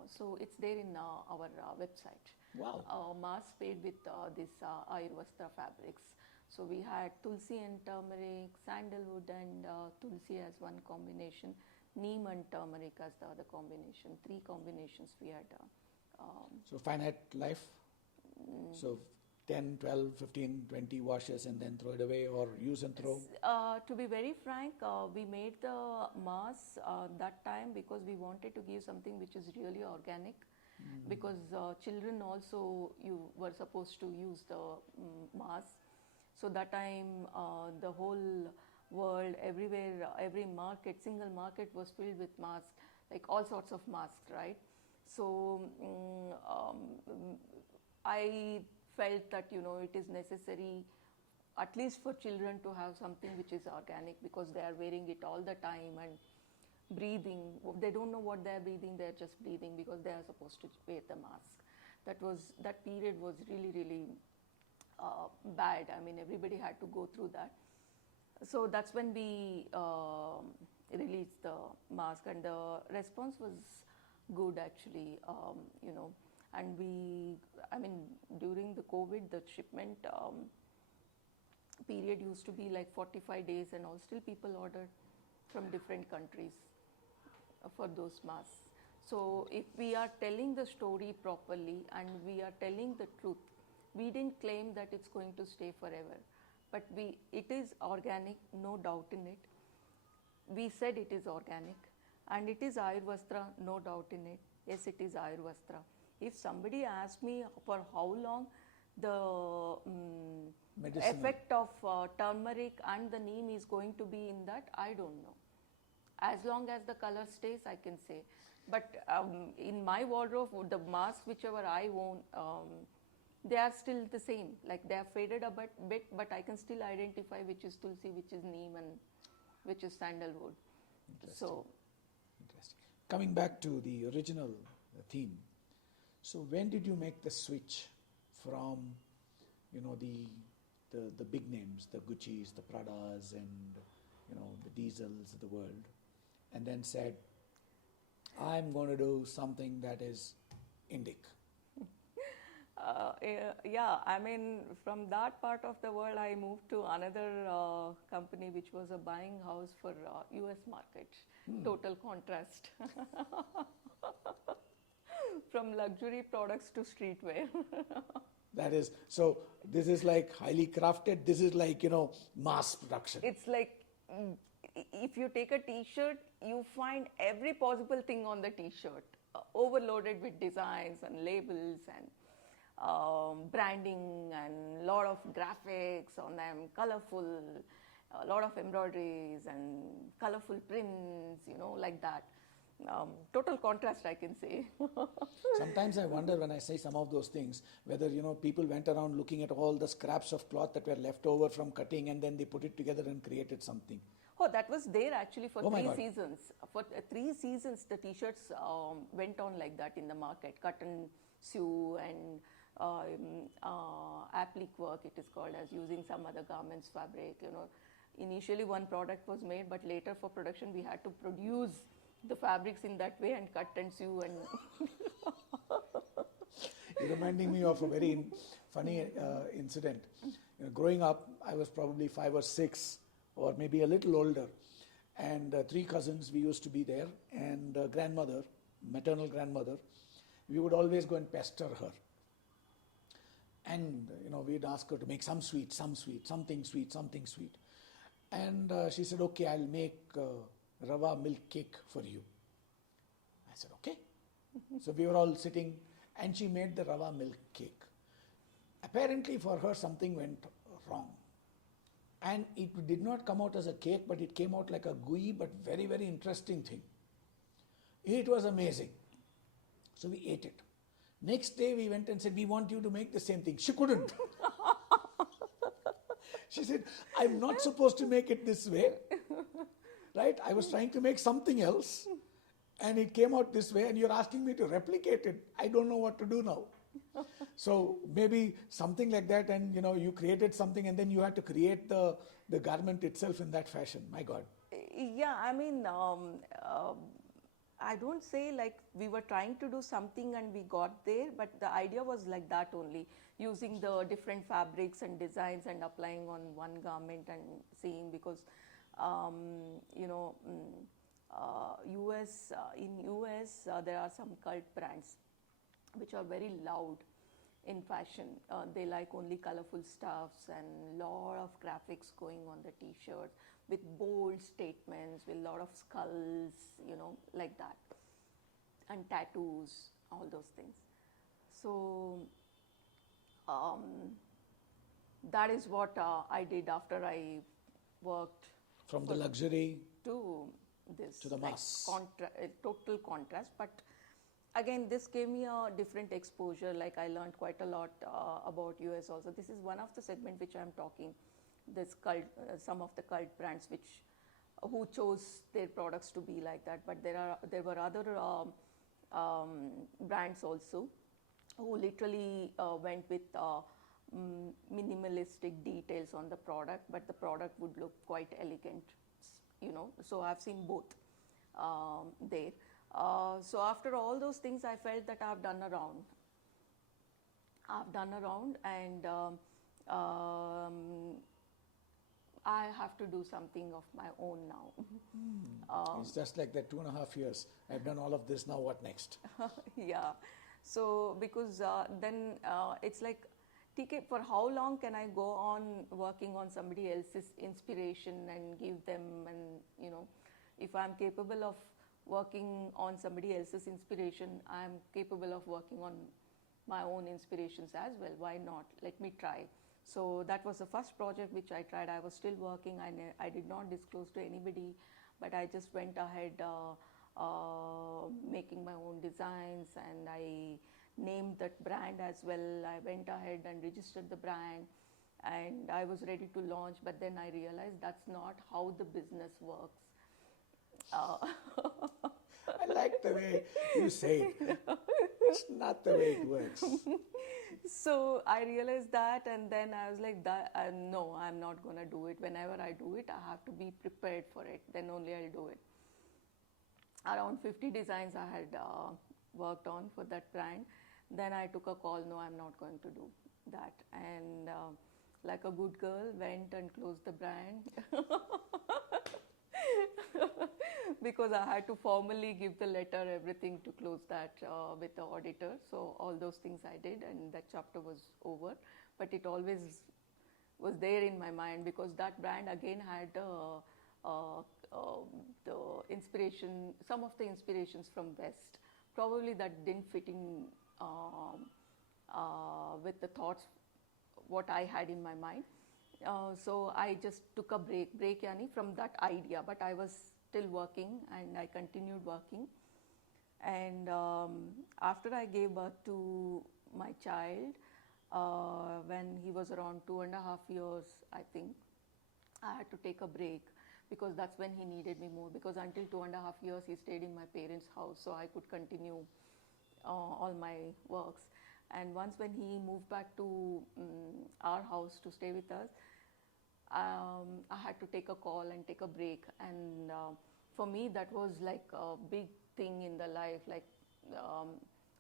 So it's there in our website. Wow. Mask made with this Ayurvastra fabrics. So we had tulsi and turmeric, sandalwood and tulsi as one combination, neem and turmeric as the other combination. 3 combinations we had. So finite life? So 10, 12, 15, 20 washes and then throw it away, or use and throw? To be very frank, we made the mask that time because we wanted to give something which is really organic. Because children also were supposed to use the mask. So that time the whole world, everywhere, every market, single market was filled with masks, like all sorts of masks, right? So I felt that it is necessary at least for children to have something which is organic, because they are wearing it all the time and breathing. They don't know what they are breathing, they are just breathing because they are supposed to wear the mask. That period was really, really bad. I mean, everybody had to go through that. So that's when we released the mask, and the response was good actually, and during the COVID, the shipment period used to be like 45 days and all. Still people ordered from different countries for those masks. So if we are telling the story properly and we are telling the truth, we didn't claim that it's going to stay forever, but it is organic, no doubt in it. We said it is organic, and it is Ayurvastra, no doubt in it. Yes, it is Ayurvastra. If somebody asks me for how long the effect of turmeric and the neem is going to be in that, I don't know. As long as the color stays, I can say. But in my wardrobe, the masks whichever I own, they are still the same. Like they have faded a bit, but I can still identify which is tulsi, which is neem, and which is sandalwood. Interesting. Coming back to the original theme. So when did you make the switch from, the big names, the Gucci's, the Pradas, and the Diesels of the world, and then said, I'm going to do something that is Indic? Yeah, I mean, from that part of the world, I moved to another company which was a buying house for US market. Total contrast. From luxury products to streetwear. That is, so this is like highly crafted, this is like, mass production. It's like if you take a t-shirt, you find every possible thing on the t-shirt, overloaded with designs and labels and branding and lot of graphics on them, colorful, a lot of embroideries and colorful prints, like that. Total contrast, I can say. Sometimes I wonder when I say some of those things, whether, people went around looking at all the scraps of cloth that were left over from cutting and then they put it together and created something. Oh, that was there actually for Oh my 3 God. seasons. For 3 seasons, the t-shirts went on like that in the market. Cut and sew and applique work, it is called, as using some other garments fabric. Initially one product was made, but later for production we had to produce the fabrics in that way and cut and sew and You're reminding me of a very funny incident. Growing up, I was probably 5 or 6 or maybe a little older, and 3 cousins, we used to be there, and grandmother, maternal grandmother, we would always go and pester her. And, we'd ask her to make some sweet, something sweet. And she said, okay, I'll make rava milk cake for you. I said, okay. So we were all sitting, and she made the rava milk cake. Apparently for her something went wrong. And it did not come out as a cake, but it came out like a gooey but very, very interesting thing. It was amazing. So we ate it. Next day we went and said, we want you to make the same thing. She couldn't. She said, I'm not supposed to make it this way. Right? I was trying to make something else and it came out this way and you're asking me to replicate it. I don't know what to do now. So maybe something like that, and you created something and then you had to create the garment itself in that fashion. My God. Yeah, I mean, I don't say like we were trying to do something and we got there, but the idea was like that only, using the different fabrics and designs and applying on one garment and seeing, because in US there are some cult brands which are very loud in fashion. They like only colorful stuffs and lot of graphics going on the t-shirts with bold statements, with a lot of skulls, like that, and tattoos, all those things. So that is what I did after I worked From the luxury to this, to the mass. Total contrast. But again, this gave me a different exposure. Like I learned quite a lot about US also. This is one of the segment which I'm talking. This cult, some of the cult brands who chose their products to be like that. But there were other brands also who literally went with minimalistic details on the product, but the product would look quite elegant. So I've seen both there. So after all those things, I felt that I've done around, and I have to do something of my own now. It's just like that 2.5 years. I've done all of this, now what next? Yeah. So because then it's like, TK, for how long can I go on working on somebody else's inspiration and give them, and if I'm capable of working on somebody else's inspiration, I'm capable of working on my own inspirations as well. Why not? Let me try. So that was the first project which I tried. I was still working. I did not disclose to anybody, but I just went ahead making my own designs, and I named that brand as well. I went ahead and registered the brand, and I was ready to launch, but then I realized that's not how the business works. I like the way you say it. It's not the way it works. So I realized that, and then I was like, no, I'm not going to do it. Whenever I do it, I have to be prepared for it. Then only I'll do it. Around 50 designs I had worked on for that brand. Then I took a call, no, I'm not going to do that. And like a good girl, went and closed the brand. Because I had to formally give the letter, everything to close that with the auditor. So all those things I did, and that chapter was over. But it always was there in my mind, because that brand again had the inspiration, some of the inspirations from West. Probably that didn't fit in with the thoughts what I had in my mind. So I just took a break yani, from that idea, but I was still working and I continued working. And after I gave birth to my child, when he was around 2.5 years, I think, I had to take a break, because that's when he needed me more, because until 2.5 years he stayed in my parents' house, so I could continue all my works. And once when he moved back to our house to stay with us, I had to take a call and take a break. And for me, that was like a big thing in the life, like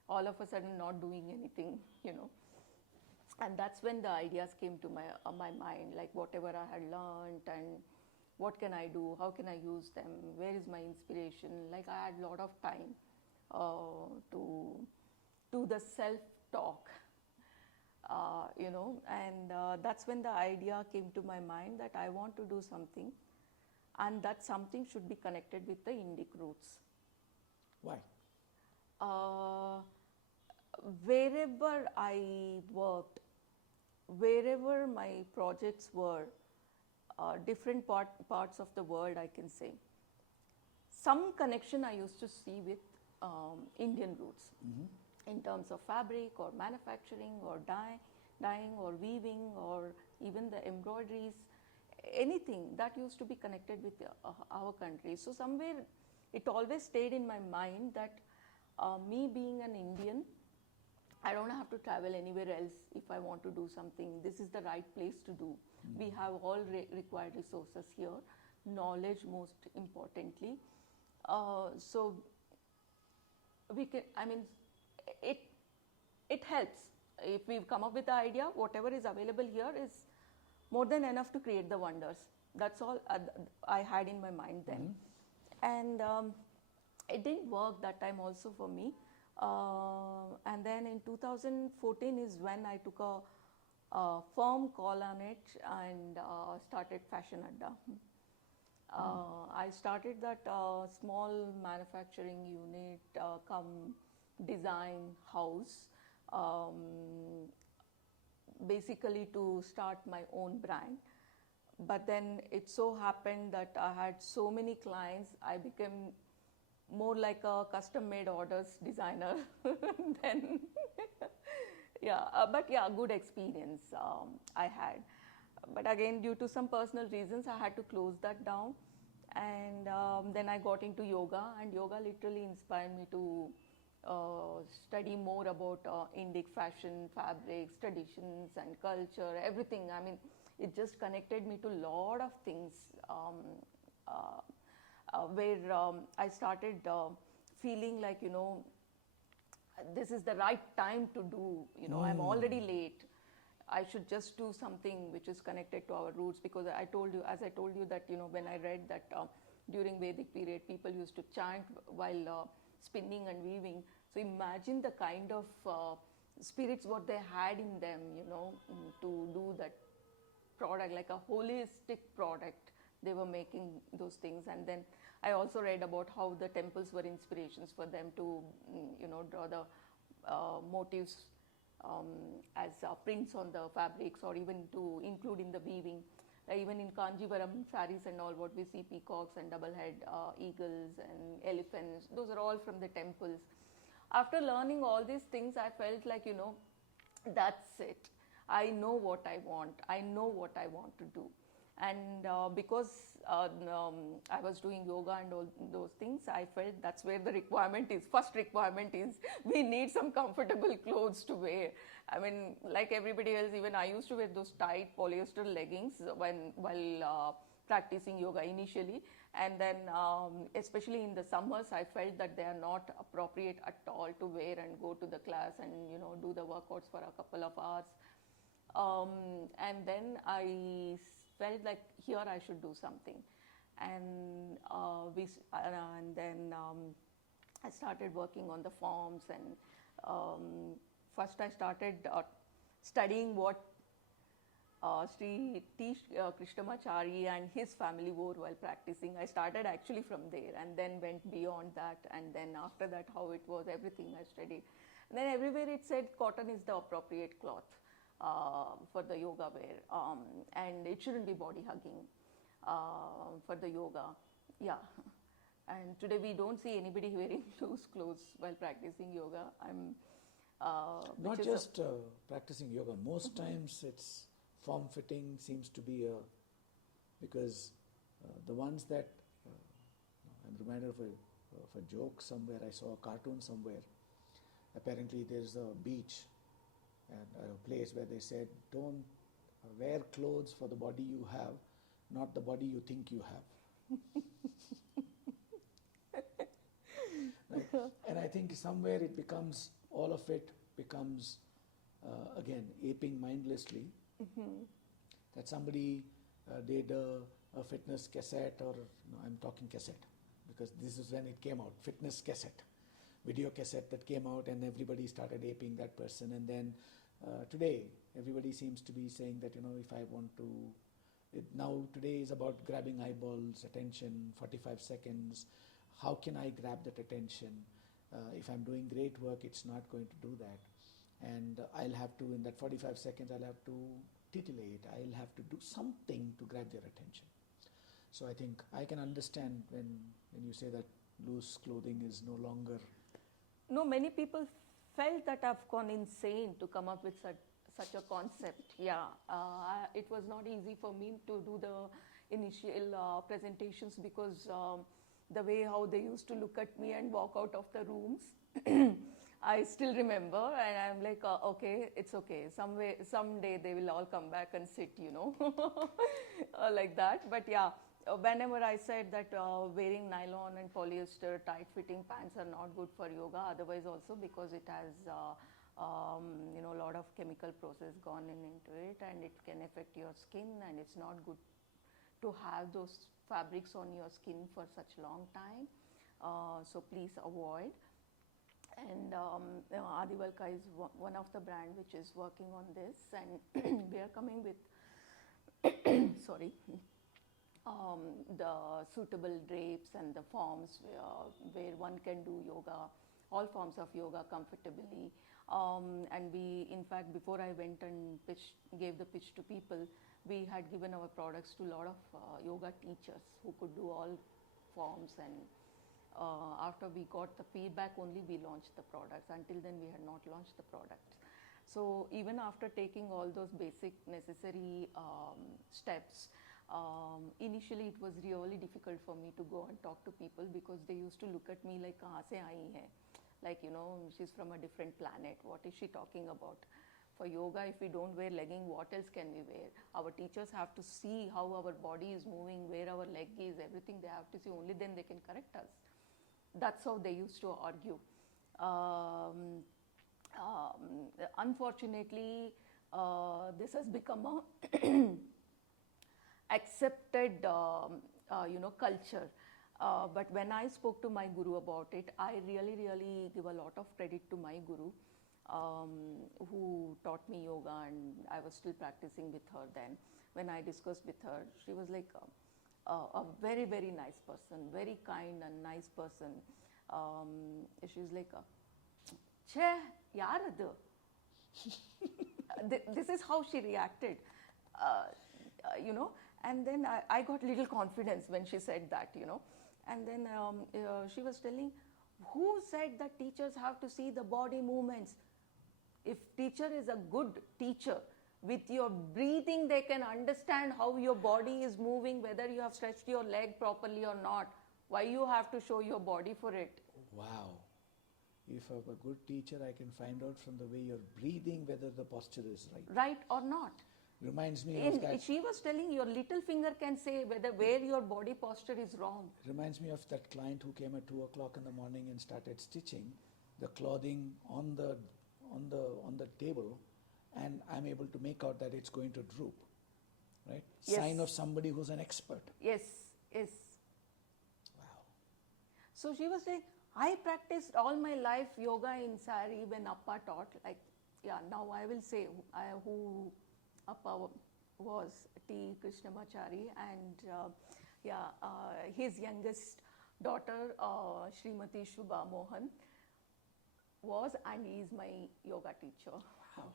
all of a sudden not doing anything, you know. And that's when the ideas came to my mind, like whatever I had learned and what can I do, how can I use them, where is my inspiration. Like I had a lot of time to do the self-talk, you know, and that's when the idea came to my mind that I want to do something, and that something should be connected with the Indic roots. Why? Wherever I worked, wherever my projects were, different parts of the world, I can say, some connection I used to see with Indian roots, in terms of fabric or manufacturing or dyeing or weaving or even the embroideries, anything that used to be connected with our country. So somewhere it always stayed in my mind that me being an Indian, I don't have to travel anywhere else if I want to do something. This is the right place to do. We have all required resources here, knowledge most importantly. So we can, I mean, it helps. If we've come up with the idea, whatever is available here is more than enough to create the wonders. That's all I had in my mind then. And it didn't work that time also for me. And then in 2014 is when I took a firm call on it and started Fashion Adda. I started that small manufacturing unit, come design house, basically to start my own brand. But then it so happened that I had so many clients, I became more like a custom-made orders designer then. But good experience I had. But again, due to some personal reasons, I had to close that down. And then I got into yoga, and yoga literally inspired me to study more about Indic fashion, fabrics, traditions and culture, everything. I mean, it just connected me to a lot of things where I started feeling like, you know, this is the right time to do, you know, I'm already late. I should just do something which is connected to our roots, because as I told you that, you know, when I read that during Vedic period, people used to chant while spinning and weaving. So imagine the kind of spirits what they had in them, you know, to do that product, like a holistic product. They were making those things. And then I also read about how the temples were inspirations for them to, you know, draw the motifs as prints on the fabrics, or even to include in the weaving. Even in Kanjivaram saris and all, what we see peacocks and double head eagles and elephants, those are all from the temples. After learning all these things, I felt like, you know, that's it. I know what I want. I know what I want to do. And because I was doing yoga and all those things, I felt that's where the requirement is. First requirement is we need some comfortable clothes to wear. I mean, like everybody else, even I used to wear those tight polyester leggings while practicing yoga initially, and then especially in the summers, I felt that they are not appropriate at all to wear and go to the class and do the workouts for a couple of hours. And then I felt like here I should do something, and then I started working on the forms, and first I started studying what Sri T. Krishnamachari and his family wore while practicing. I started actually from there and then went beyond that, and then after that how it was, everything I studied. And then everywhere it said cotton is the appropriate cloth for the yoga wear, and it shouldn't be body hugging for the yoga. Yeah. And today we don't see anybody wearing loose clothes while practicing yoga. Not just practicing yoga. Most times it's form fitting seems to be because the ones that I'm reminded of a joke somewhere. I saw a cartoon somewhere. Apparently there's a beach and a place where they said, don't wear clothes for the body you have, not the body you think you have. Right? And I think somewhere it becomes, all of it becomes again aping mindlessly. That somebody did a fitness cassette, or I'm talking cassette because this is when it came out, fitness cassette, video cassette that came out, and everybody started aping that person. And then today everybody seems to be saying that if I want to, now today is about grabbing eyeballs, attention, 45 seconds. How can I grab that attention? If I'm doing great work, it's not going to do that. And I'll have to, in that 45 seconds, I'll have to titillate. I'll have to do something to grab their attention. So I think I can understand when you say that loose clothing is no longer... No, many people felt that I've gone insane to come up with such a concept. Yeah, it was not easy for me to do the initial presentations because the way how they used to look at me and walk out of the rooms. I still remember, and I'm like, okay, it's okay. Someday they will all come back and sit, like that. But yeah, whenever I said that wearing nylon and polyester tight-fitting pants are not good for yoga, otherwise also because it has, a lot of chemical process gone into it, and it can affect your skin, and it's not good to have those fabrics on your skin for such long time. So please avoid. And Adivalka is one of the brand which is working on this, and we are coming with the suitable drapes and the forms where one can do yoga, all forms of yoga comfortably. And we, in fact, before I went and gave the pitch to people, we had given our products to a lot of yoga teachers who could do all forms, and after we got the feedback only we launched the products. Until then we had not launched the products. So even after taking all those basic necessary steps, initially it was really difficult for me to go and talk to people because they used to look at me like, kahan se aayi hai? Like, she's from a different planet. What is she talking about? For yoga, if we don't wear legging, what else can we wear? Our teachers have to see how our body is moving, where our leg is, everything they have to see. Only then they can correct us. That's how they used to argue. Unfortunately, this has become a accepted, culture. But when I spoke to my guru about it, I really, really give a lot of credit to my guru, who taught me yoga, and I was still practicing with her then. When I discussed with her, she was like a very, very nice person, very kind and nice person. She's like, "Che, yaradu." This is how she reacted, And then I got little confidence when she said that, And then she was telling, who said that teachers have to see the body movements? If teacher is a good teacher, with your breathing they can understand how your body is moving, whether you have stretched your leg properly or not. Why you have to show your body for it? Wow. If I'm a good teacher, I can find out from the way you're breathing whether the posture is right. Right or not. Reminds me of that. She was telling your little finger can say where your body posture is wrong. Reminds me of that client who came at 2 o'clock in the morning and started stitching the clothing on the table, and I'm able to make out that it's going to droop. Right? Yes. Sign of somebody who's an expert. Yes, yes. Wow. So she was saying, I practiced all my life yoga in sari when Appa taught. Like, yeah, now I will say who Appa was, T. Krishnamachari, and his youngest daughter, Srimati Shubha Mohan, was and is my yoga teacher. Wow.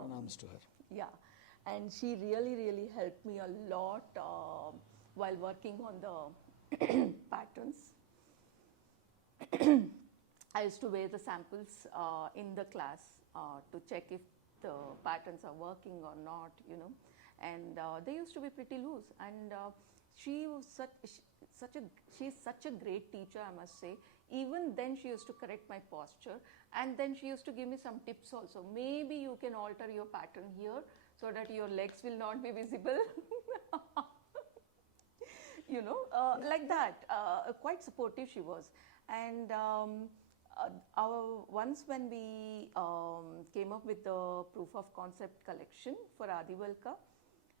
Pronouns to her. Yeah, and she really, really helped me a lot while working on the patterns. I used to wear the samples in the class to check if the patterns are working or not, and they used to be pretty loose. And she was she's such a great teacher, I must say. Even then she used to correct my posture, and then she used to give me some tips also. Maybe you can alter your pattern here so that your legs will not be visible. Like that. Quite supportive she was. And once when we came up with the proof of concept collection for Adivalka,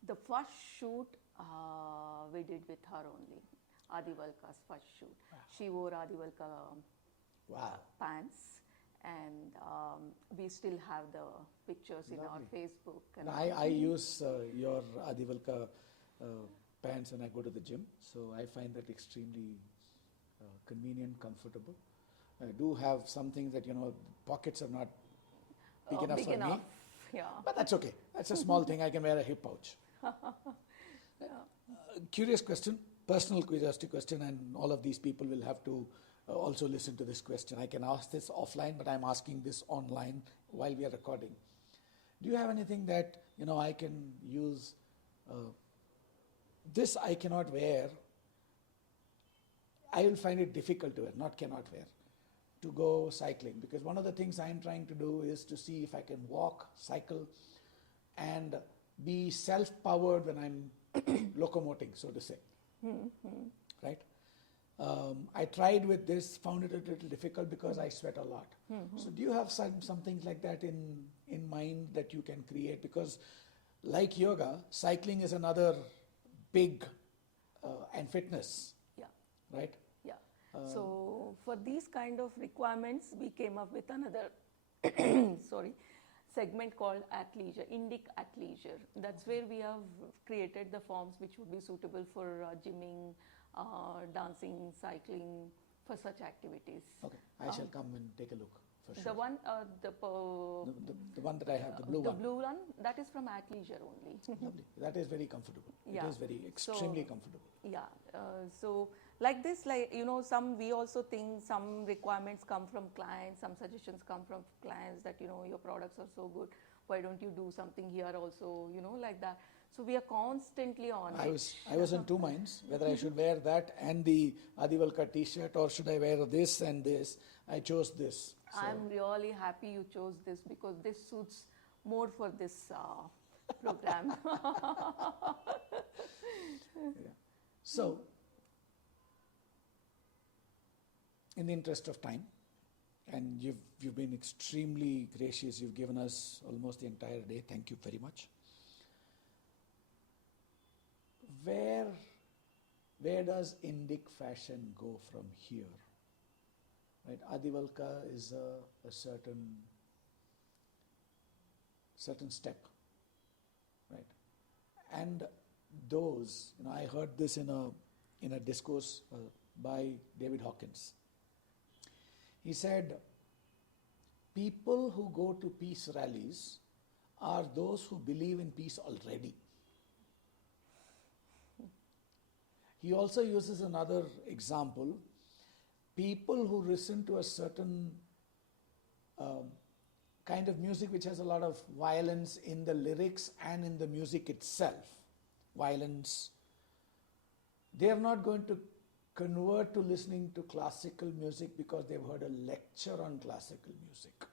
the first shoot we did with her only. Adivalka's first shoot. Wow. She wore Adivalka pants, and we still have the pictures in our Facebook. And I use your Adivalka pants when I go to the gym, so I find that extremely convenient, comfortable. I do have some things that, pockets are not big enough for me. Yeah. But that's okay. That's a small thing. I can wear a hip pouch. Curious question, personal curiosity question, and all of these people will have to also listen to this question. I can ask this offline, but I'm asking this online while we are recording. Do you have anything that, I can use? This I cannot wear. I will find it difficult to wear, not cannot wear, to go cycling. Because one of the things I'm trying to do is to see if I can walk, cycle, and be self-powered when I'm locomoting, so to say. Right? I tried with this, found it a little difficult because I sweat a lot. So do you have some things like that in mind that you can create? Because like yoga, cycling is another big, and fitness. Yeah. Right? Yeah. So for these kind of requirements, we came up with another segment called athleisure, Indic athleisure. That's where we have created the forms which would be suitable for gymming, dancing, cycling, for such activities. Okay, I shall come and take a look for sure. The one, the one that I have, the blue one. The blue one, that is from athleisure only. Lovely. That is very comfortable. Yeah. It is extremely comfortable. Yeah. So like this, we also think some requirements come from clients, some suggestions come from clients that, your products are so good. Why don't you do something here also, like that. So we are constantly on it. I was in two minds, whether I should wear that and the Adivalka t-shirt, or should I wear this and this. I chose this. So. I'm really happy you chose this, because this suits more for this program. Yeah. So, in the interest of time, and you've been extremely gracious, you've given us almost the entire day. Thank you very much. Where does Indic fashion go from here? Right, Adivalka is a certain step, right? And those, I heard this in a discourse by David Hawkins. He said, people who go to peace rallies are those who believe in peace already. He also uses another example. People who listen to a certain kind of music which has a lot of violence in the lyrics and in the music itself, violence, they are not going to convert to listening to classical music because they've heard a lecture on classical music.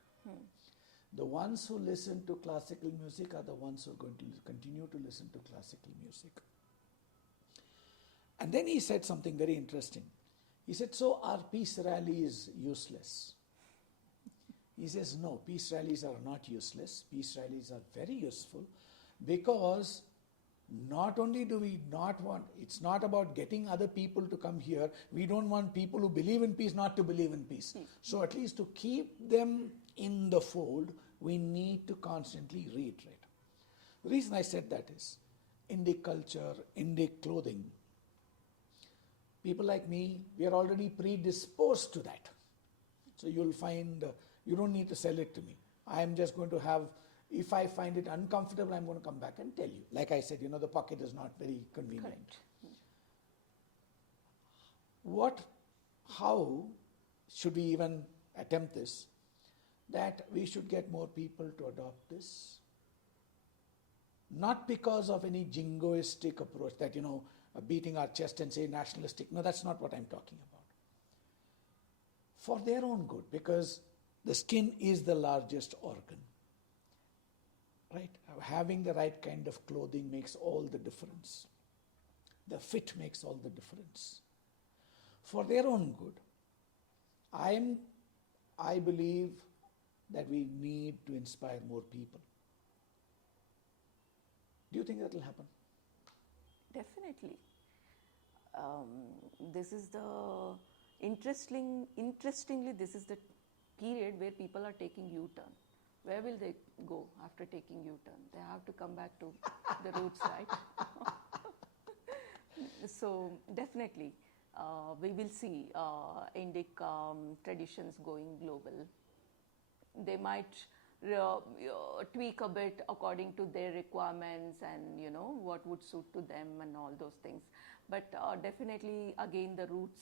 The ones who listen to classical music are the ones who are going to continue to listen to classical music. And then he said something very interesting. He said, so our peace rally is useless. He says, no, peace rallies are not useless. Peace rallies are very useful because not only do we not want, it's not about getting other people to come here. We don't want people who believe in peace not to believe in peace. So at least to keep them in the fold, we need to constantly reiterate. The reason I said that is, Indic culture, Indic clothing, people like me, we are already predisposed to that. So you'll find, you don't need to sell it to me. I am just going to have, if I find it uncomfortable, I'm going to come back and tell you. Like I said, the pocket is not very convenient. Correct. How should we even attempt this? That we should get more people to adopt this. Not because of any jingoistic approach that, beating our chest and say nationalistic. No, that's not what I'm talking about. For their own good, because the skin is the largest organ. Right? Having the right kind of clothing makes all the difference. The fit makes all the difference. For their own good, I believe that we need to inspire more people. Do you think that will happen? Definitely. This is the interestingly, this is the period where people are taking U-turn. Where will they go after taking U-turn? They have to come back to the roots, right? So definitely, we will see Indic traditions going global. They might tweak a bit according to their requirements and what would suit to them and all those things. But definitely, again, the roots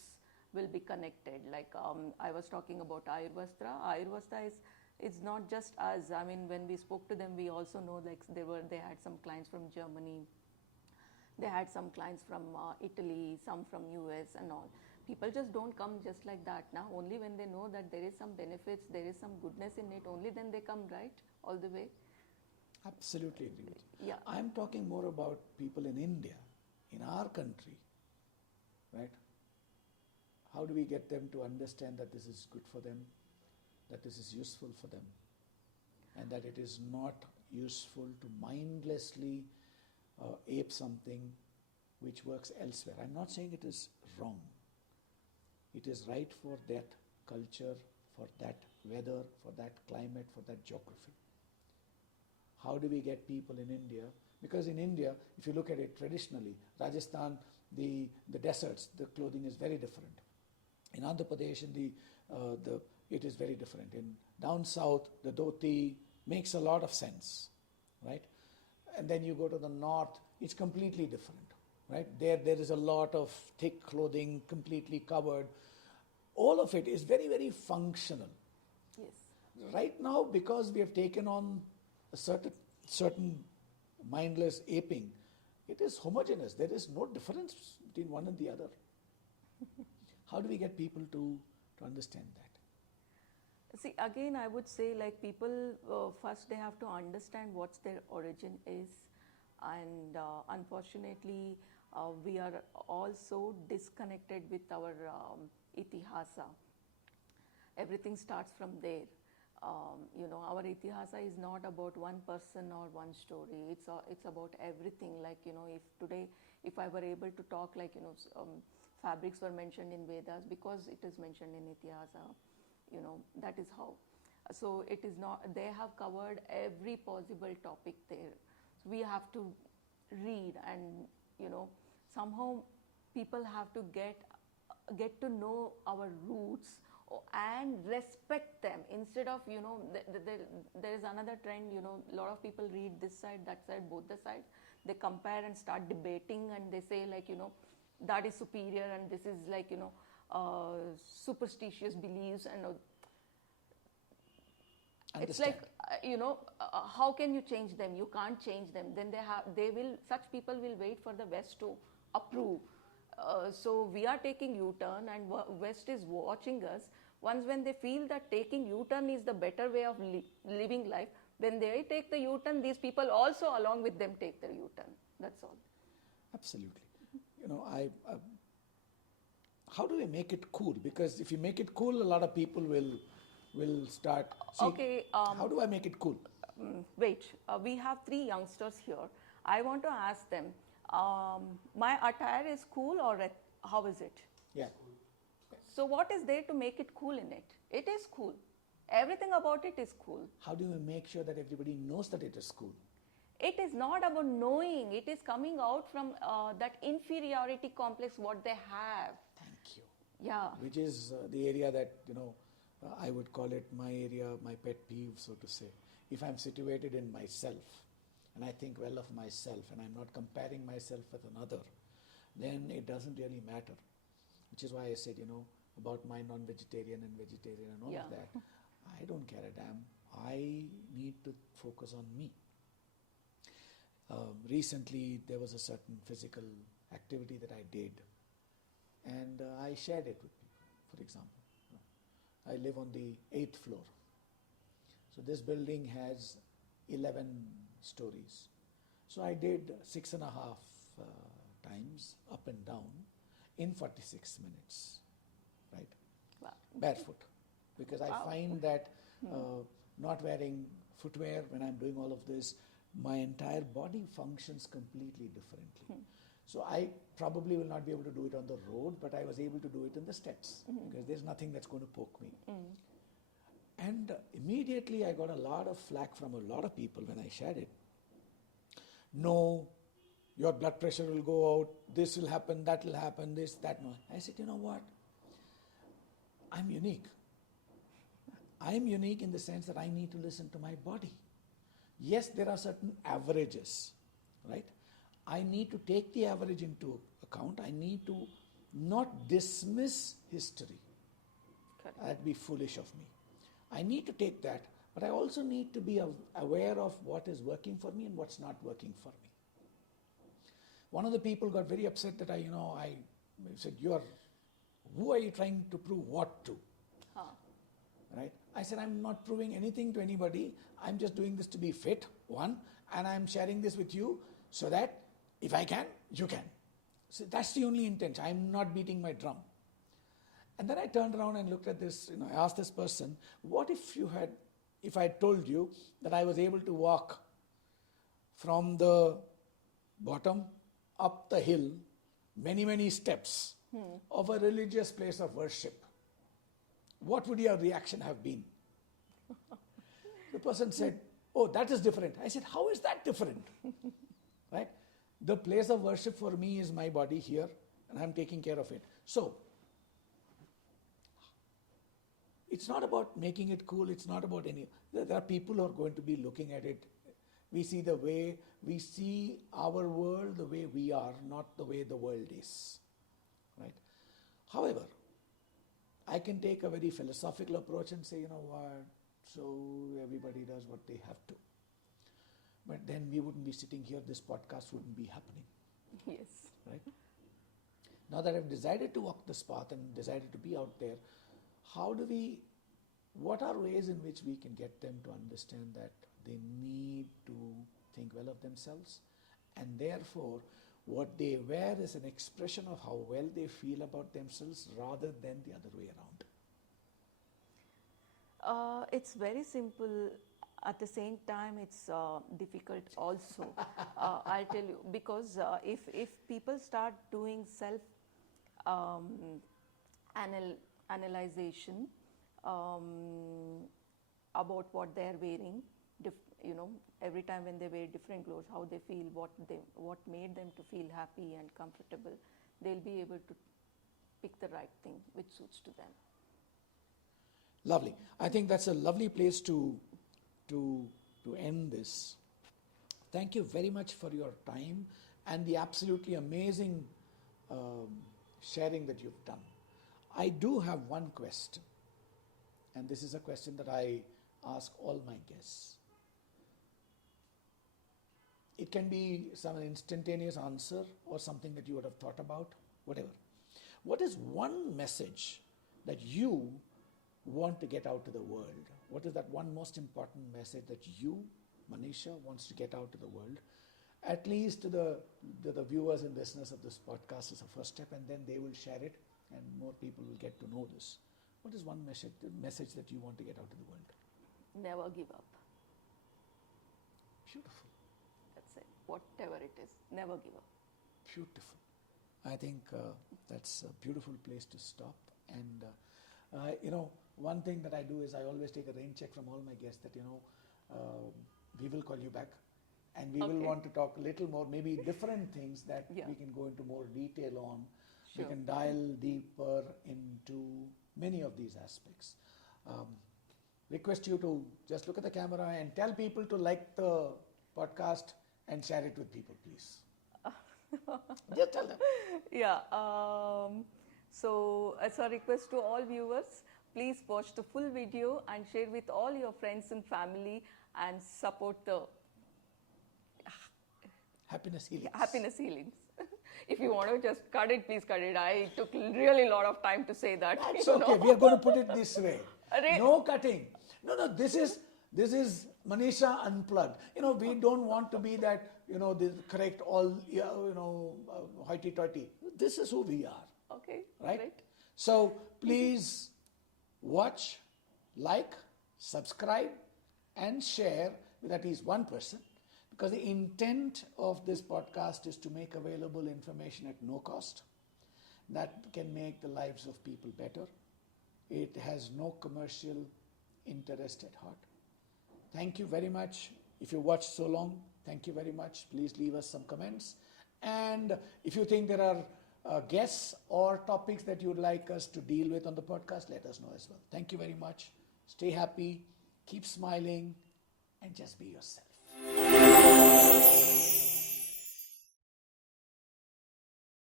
will be connected. Like I was talking about Ayurvastra. Ayurvastra it's not just us. I mean, when we spoke to them, we also know like they had some clients from Germany, they had some clients from Italy, some from US and all. People just don't come just like that now. Only when they know that there is some benefits, there is some goodness in it, only then they come, right? All the way. Absolutely agree with you. Yeah. I'm talking more about people in India, in our country, right? How do we get them to understand that this is good for them, that this is useful for them, and that it is not useful to mindlessly ape something which works elsewhere? I'm not saying it is wrong. It is right for that culture, for that weather, for that climate, for that geography. How do we get people in India? Because in India, if you look at it traditionally, Rajasthan, the deserts, the clothing is very different. In Andhra Pradesh, it is very different. In down south, the dhoti makes a lot of sense, right? And then you go to the north, it's completely different, right? There is a lot of thick clothing, completely covered. All of it is very, very functional. Yes. Right now, because we have taken on a certain mindless aping, it is homogeneous. There is no difference between one and the other. How do we get people to understand that? See, again, I would say like people, first they have to understand what their origin is. And unfortunately, we are also disconnected with our itihasa. Everything starts from there. Our itihasa is not about one person or one story. It's about everything. Like, if I were able to talk like, fabrics were mentioned in Vedas because it is mentioned in itihasa, that is how. So it is not, they have covered every possible topic there. So we have to read and, somehow people have to get to know our roots and respect them instead of, there is another trend, a lot of people read this side, that side, both the sides. They compare and start debating and they say like, that is superior and this is like, superstitious beliefs and it's like, how can you change them? You can't change them. Then such people will wait for the West to approve. So we are taking U-turn and West is watching us, Once when they feel that taking U-turn is the better way of living life, when they take the U-turn, these people also along with them take the U-turn. That's all. Absolutely. How do we make it cool? Because if you make it cool, a lot of people will start. See, how do I make it cool? Wait, we have 3 youngsters here. I want to ask them, my attire is cool or how is it? Yeah. So what is there to make it cool in it? It is cool. Everything about it is cool. How do we make sure that everybody knows that it is cool? It is not about knowing. It is coming out from that inferiority complex what they have. Thank you. Yeah. Which is the area that, I would call it my area, my pet peeve, so to say. If I'm situated in myself and I think well of myself and I'm not comparing myself with another, then it doesn't really matter. Which is why I said, about my non-vegetarian and vegetarian and all of that. I don't care a damn. I need to focus on me. Recently, there was a certain physical activity that I did, and I shared it with people. For example, I live on the 8th floor. So this building has 11 stories. So I did 6.5 times up and down in 46 minutes, right? Wow. Barefoot. Because I find that not wearing footwear when I'm doing all of this, my entire body functions completely differently. So I probably will not be able to do it on the road, but I was able to do it in the steps because there's nothing that's going to poke me. And immediately I got a lot of flack from a lot of people when I shared it. No, your blood pressure will go out, this will happen, that will happen, this, that, no. I said, you know what? I'm unique. I'm unique in the sense that I need to listen to my body. Yes, there are certain averages, right? I need to take the average into account. I need to not dismiss history. Correct. That'd be foolish of me. I need to take that, but I also need to be aware of what is working for me and what's not working for me. One of the people got very upset that I said, who are you trying to prove what to? Right? I said, I'm not proving anything to anybody. I'm just doing this to be fit, one, and I'm sharing this with you so that if I can, you can. So that's the only intention. I'm not beating my drum. And then I turned around and looked at this, I asked this person, what if I had told you that I was able to walk from the bottom up the hill, many, many steps of a religious place of worship? What would your reaction have been? The person said, oh, that is different. I said, how is that different? Right? The place of worship for me is my body here, and I'm taking care of it. So, it's not about making it cool. It's not about there are people who are going to be looking at it. We see our world the way we are, not the way the world is. Right? However, I can take a very philosophical approach and say, so everybody does what they have to. But then we wouldn't be sitting here, this podcast wouldn't be happening. Yes. Right? Now that I've decided to walk this path and decided to be out there, what are ways in which we can get them to understand that they need to think well of themselves, and therefore what they wear is an expression of how well they feel about themselves rather than the other way around? It's very simple. At the same time, it's difficult also. I'll tell you, because if people start doing self analyzation about what they're wearing, every time when they wear different clothes, how they feel, what made them to feel happy and comfortable, they'll be able to pick the right thing which suits to them. Lovely. I think that's a lovely place to end this. Thank you very much for your time and the absolutely amazing sharing that you've done. I do have one question, and this is a question that I ask all my guests. It can be some instantaneous answer or something that you would have thought about, whatever. What is one message that you want to get out to the world? What is that one most important message that you, Manisha, wants to get out to the world? At least to the viewers and listeners of this podcast is a first step, and then they will share it and more people will get to know this. What is one message that you want to get out to the world? Never give up. Beautiful. That's it. Whatever it is, never give up. Beautiful. I think that's a beautiful place to stop. And, one thing that I do is I always take a rain check from all my guests that, we will call you back. And we will want to talk a little more, maybe different things that we can go into more detail on. Sure. We can dial deeper into many of these aspects. Request you to just look at the camera and tell people to like the podcast and share it with people, please. Just tell them. Yeah. So as a request to all viewers, please watch the full video and share with all your friends and family and support the HappYness Helix. HappYness Helix. If you want to just cut it, please cut it. I took really lot of time to say that. That's okay. We are going to put it this way. No cutting. No. This is Manisha Unplugged. We don't want to be that. This correct all. Hoity-toity. This is who we are. Okay. Right. So please watch, like, subscribe, and share with at least one person. Because the intent of this podcast is to make available information at no cost that can make the lives of people better. It has no commercial interest at heart. Thank you very much. If you watched so long, thank you very much. Please leave us some comments. And if you think there are guests or topics that you'd like us to deal with on the podcast, let us know as well. Thank you very much. Stay happy, keep smiling, and just be yourself.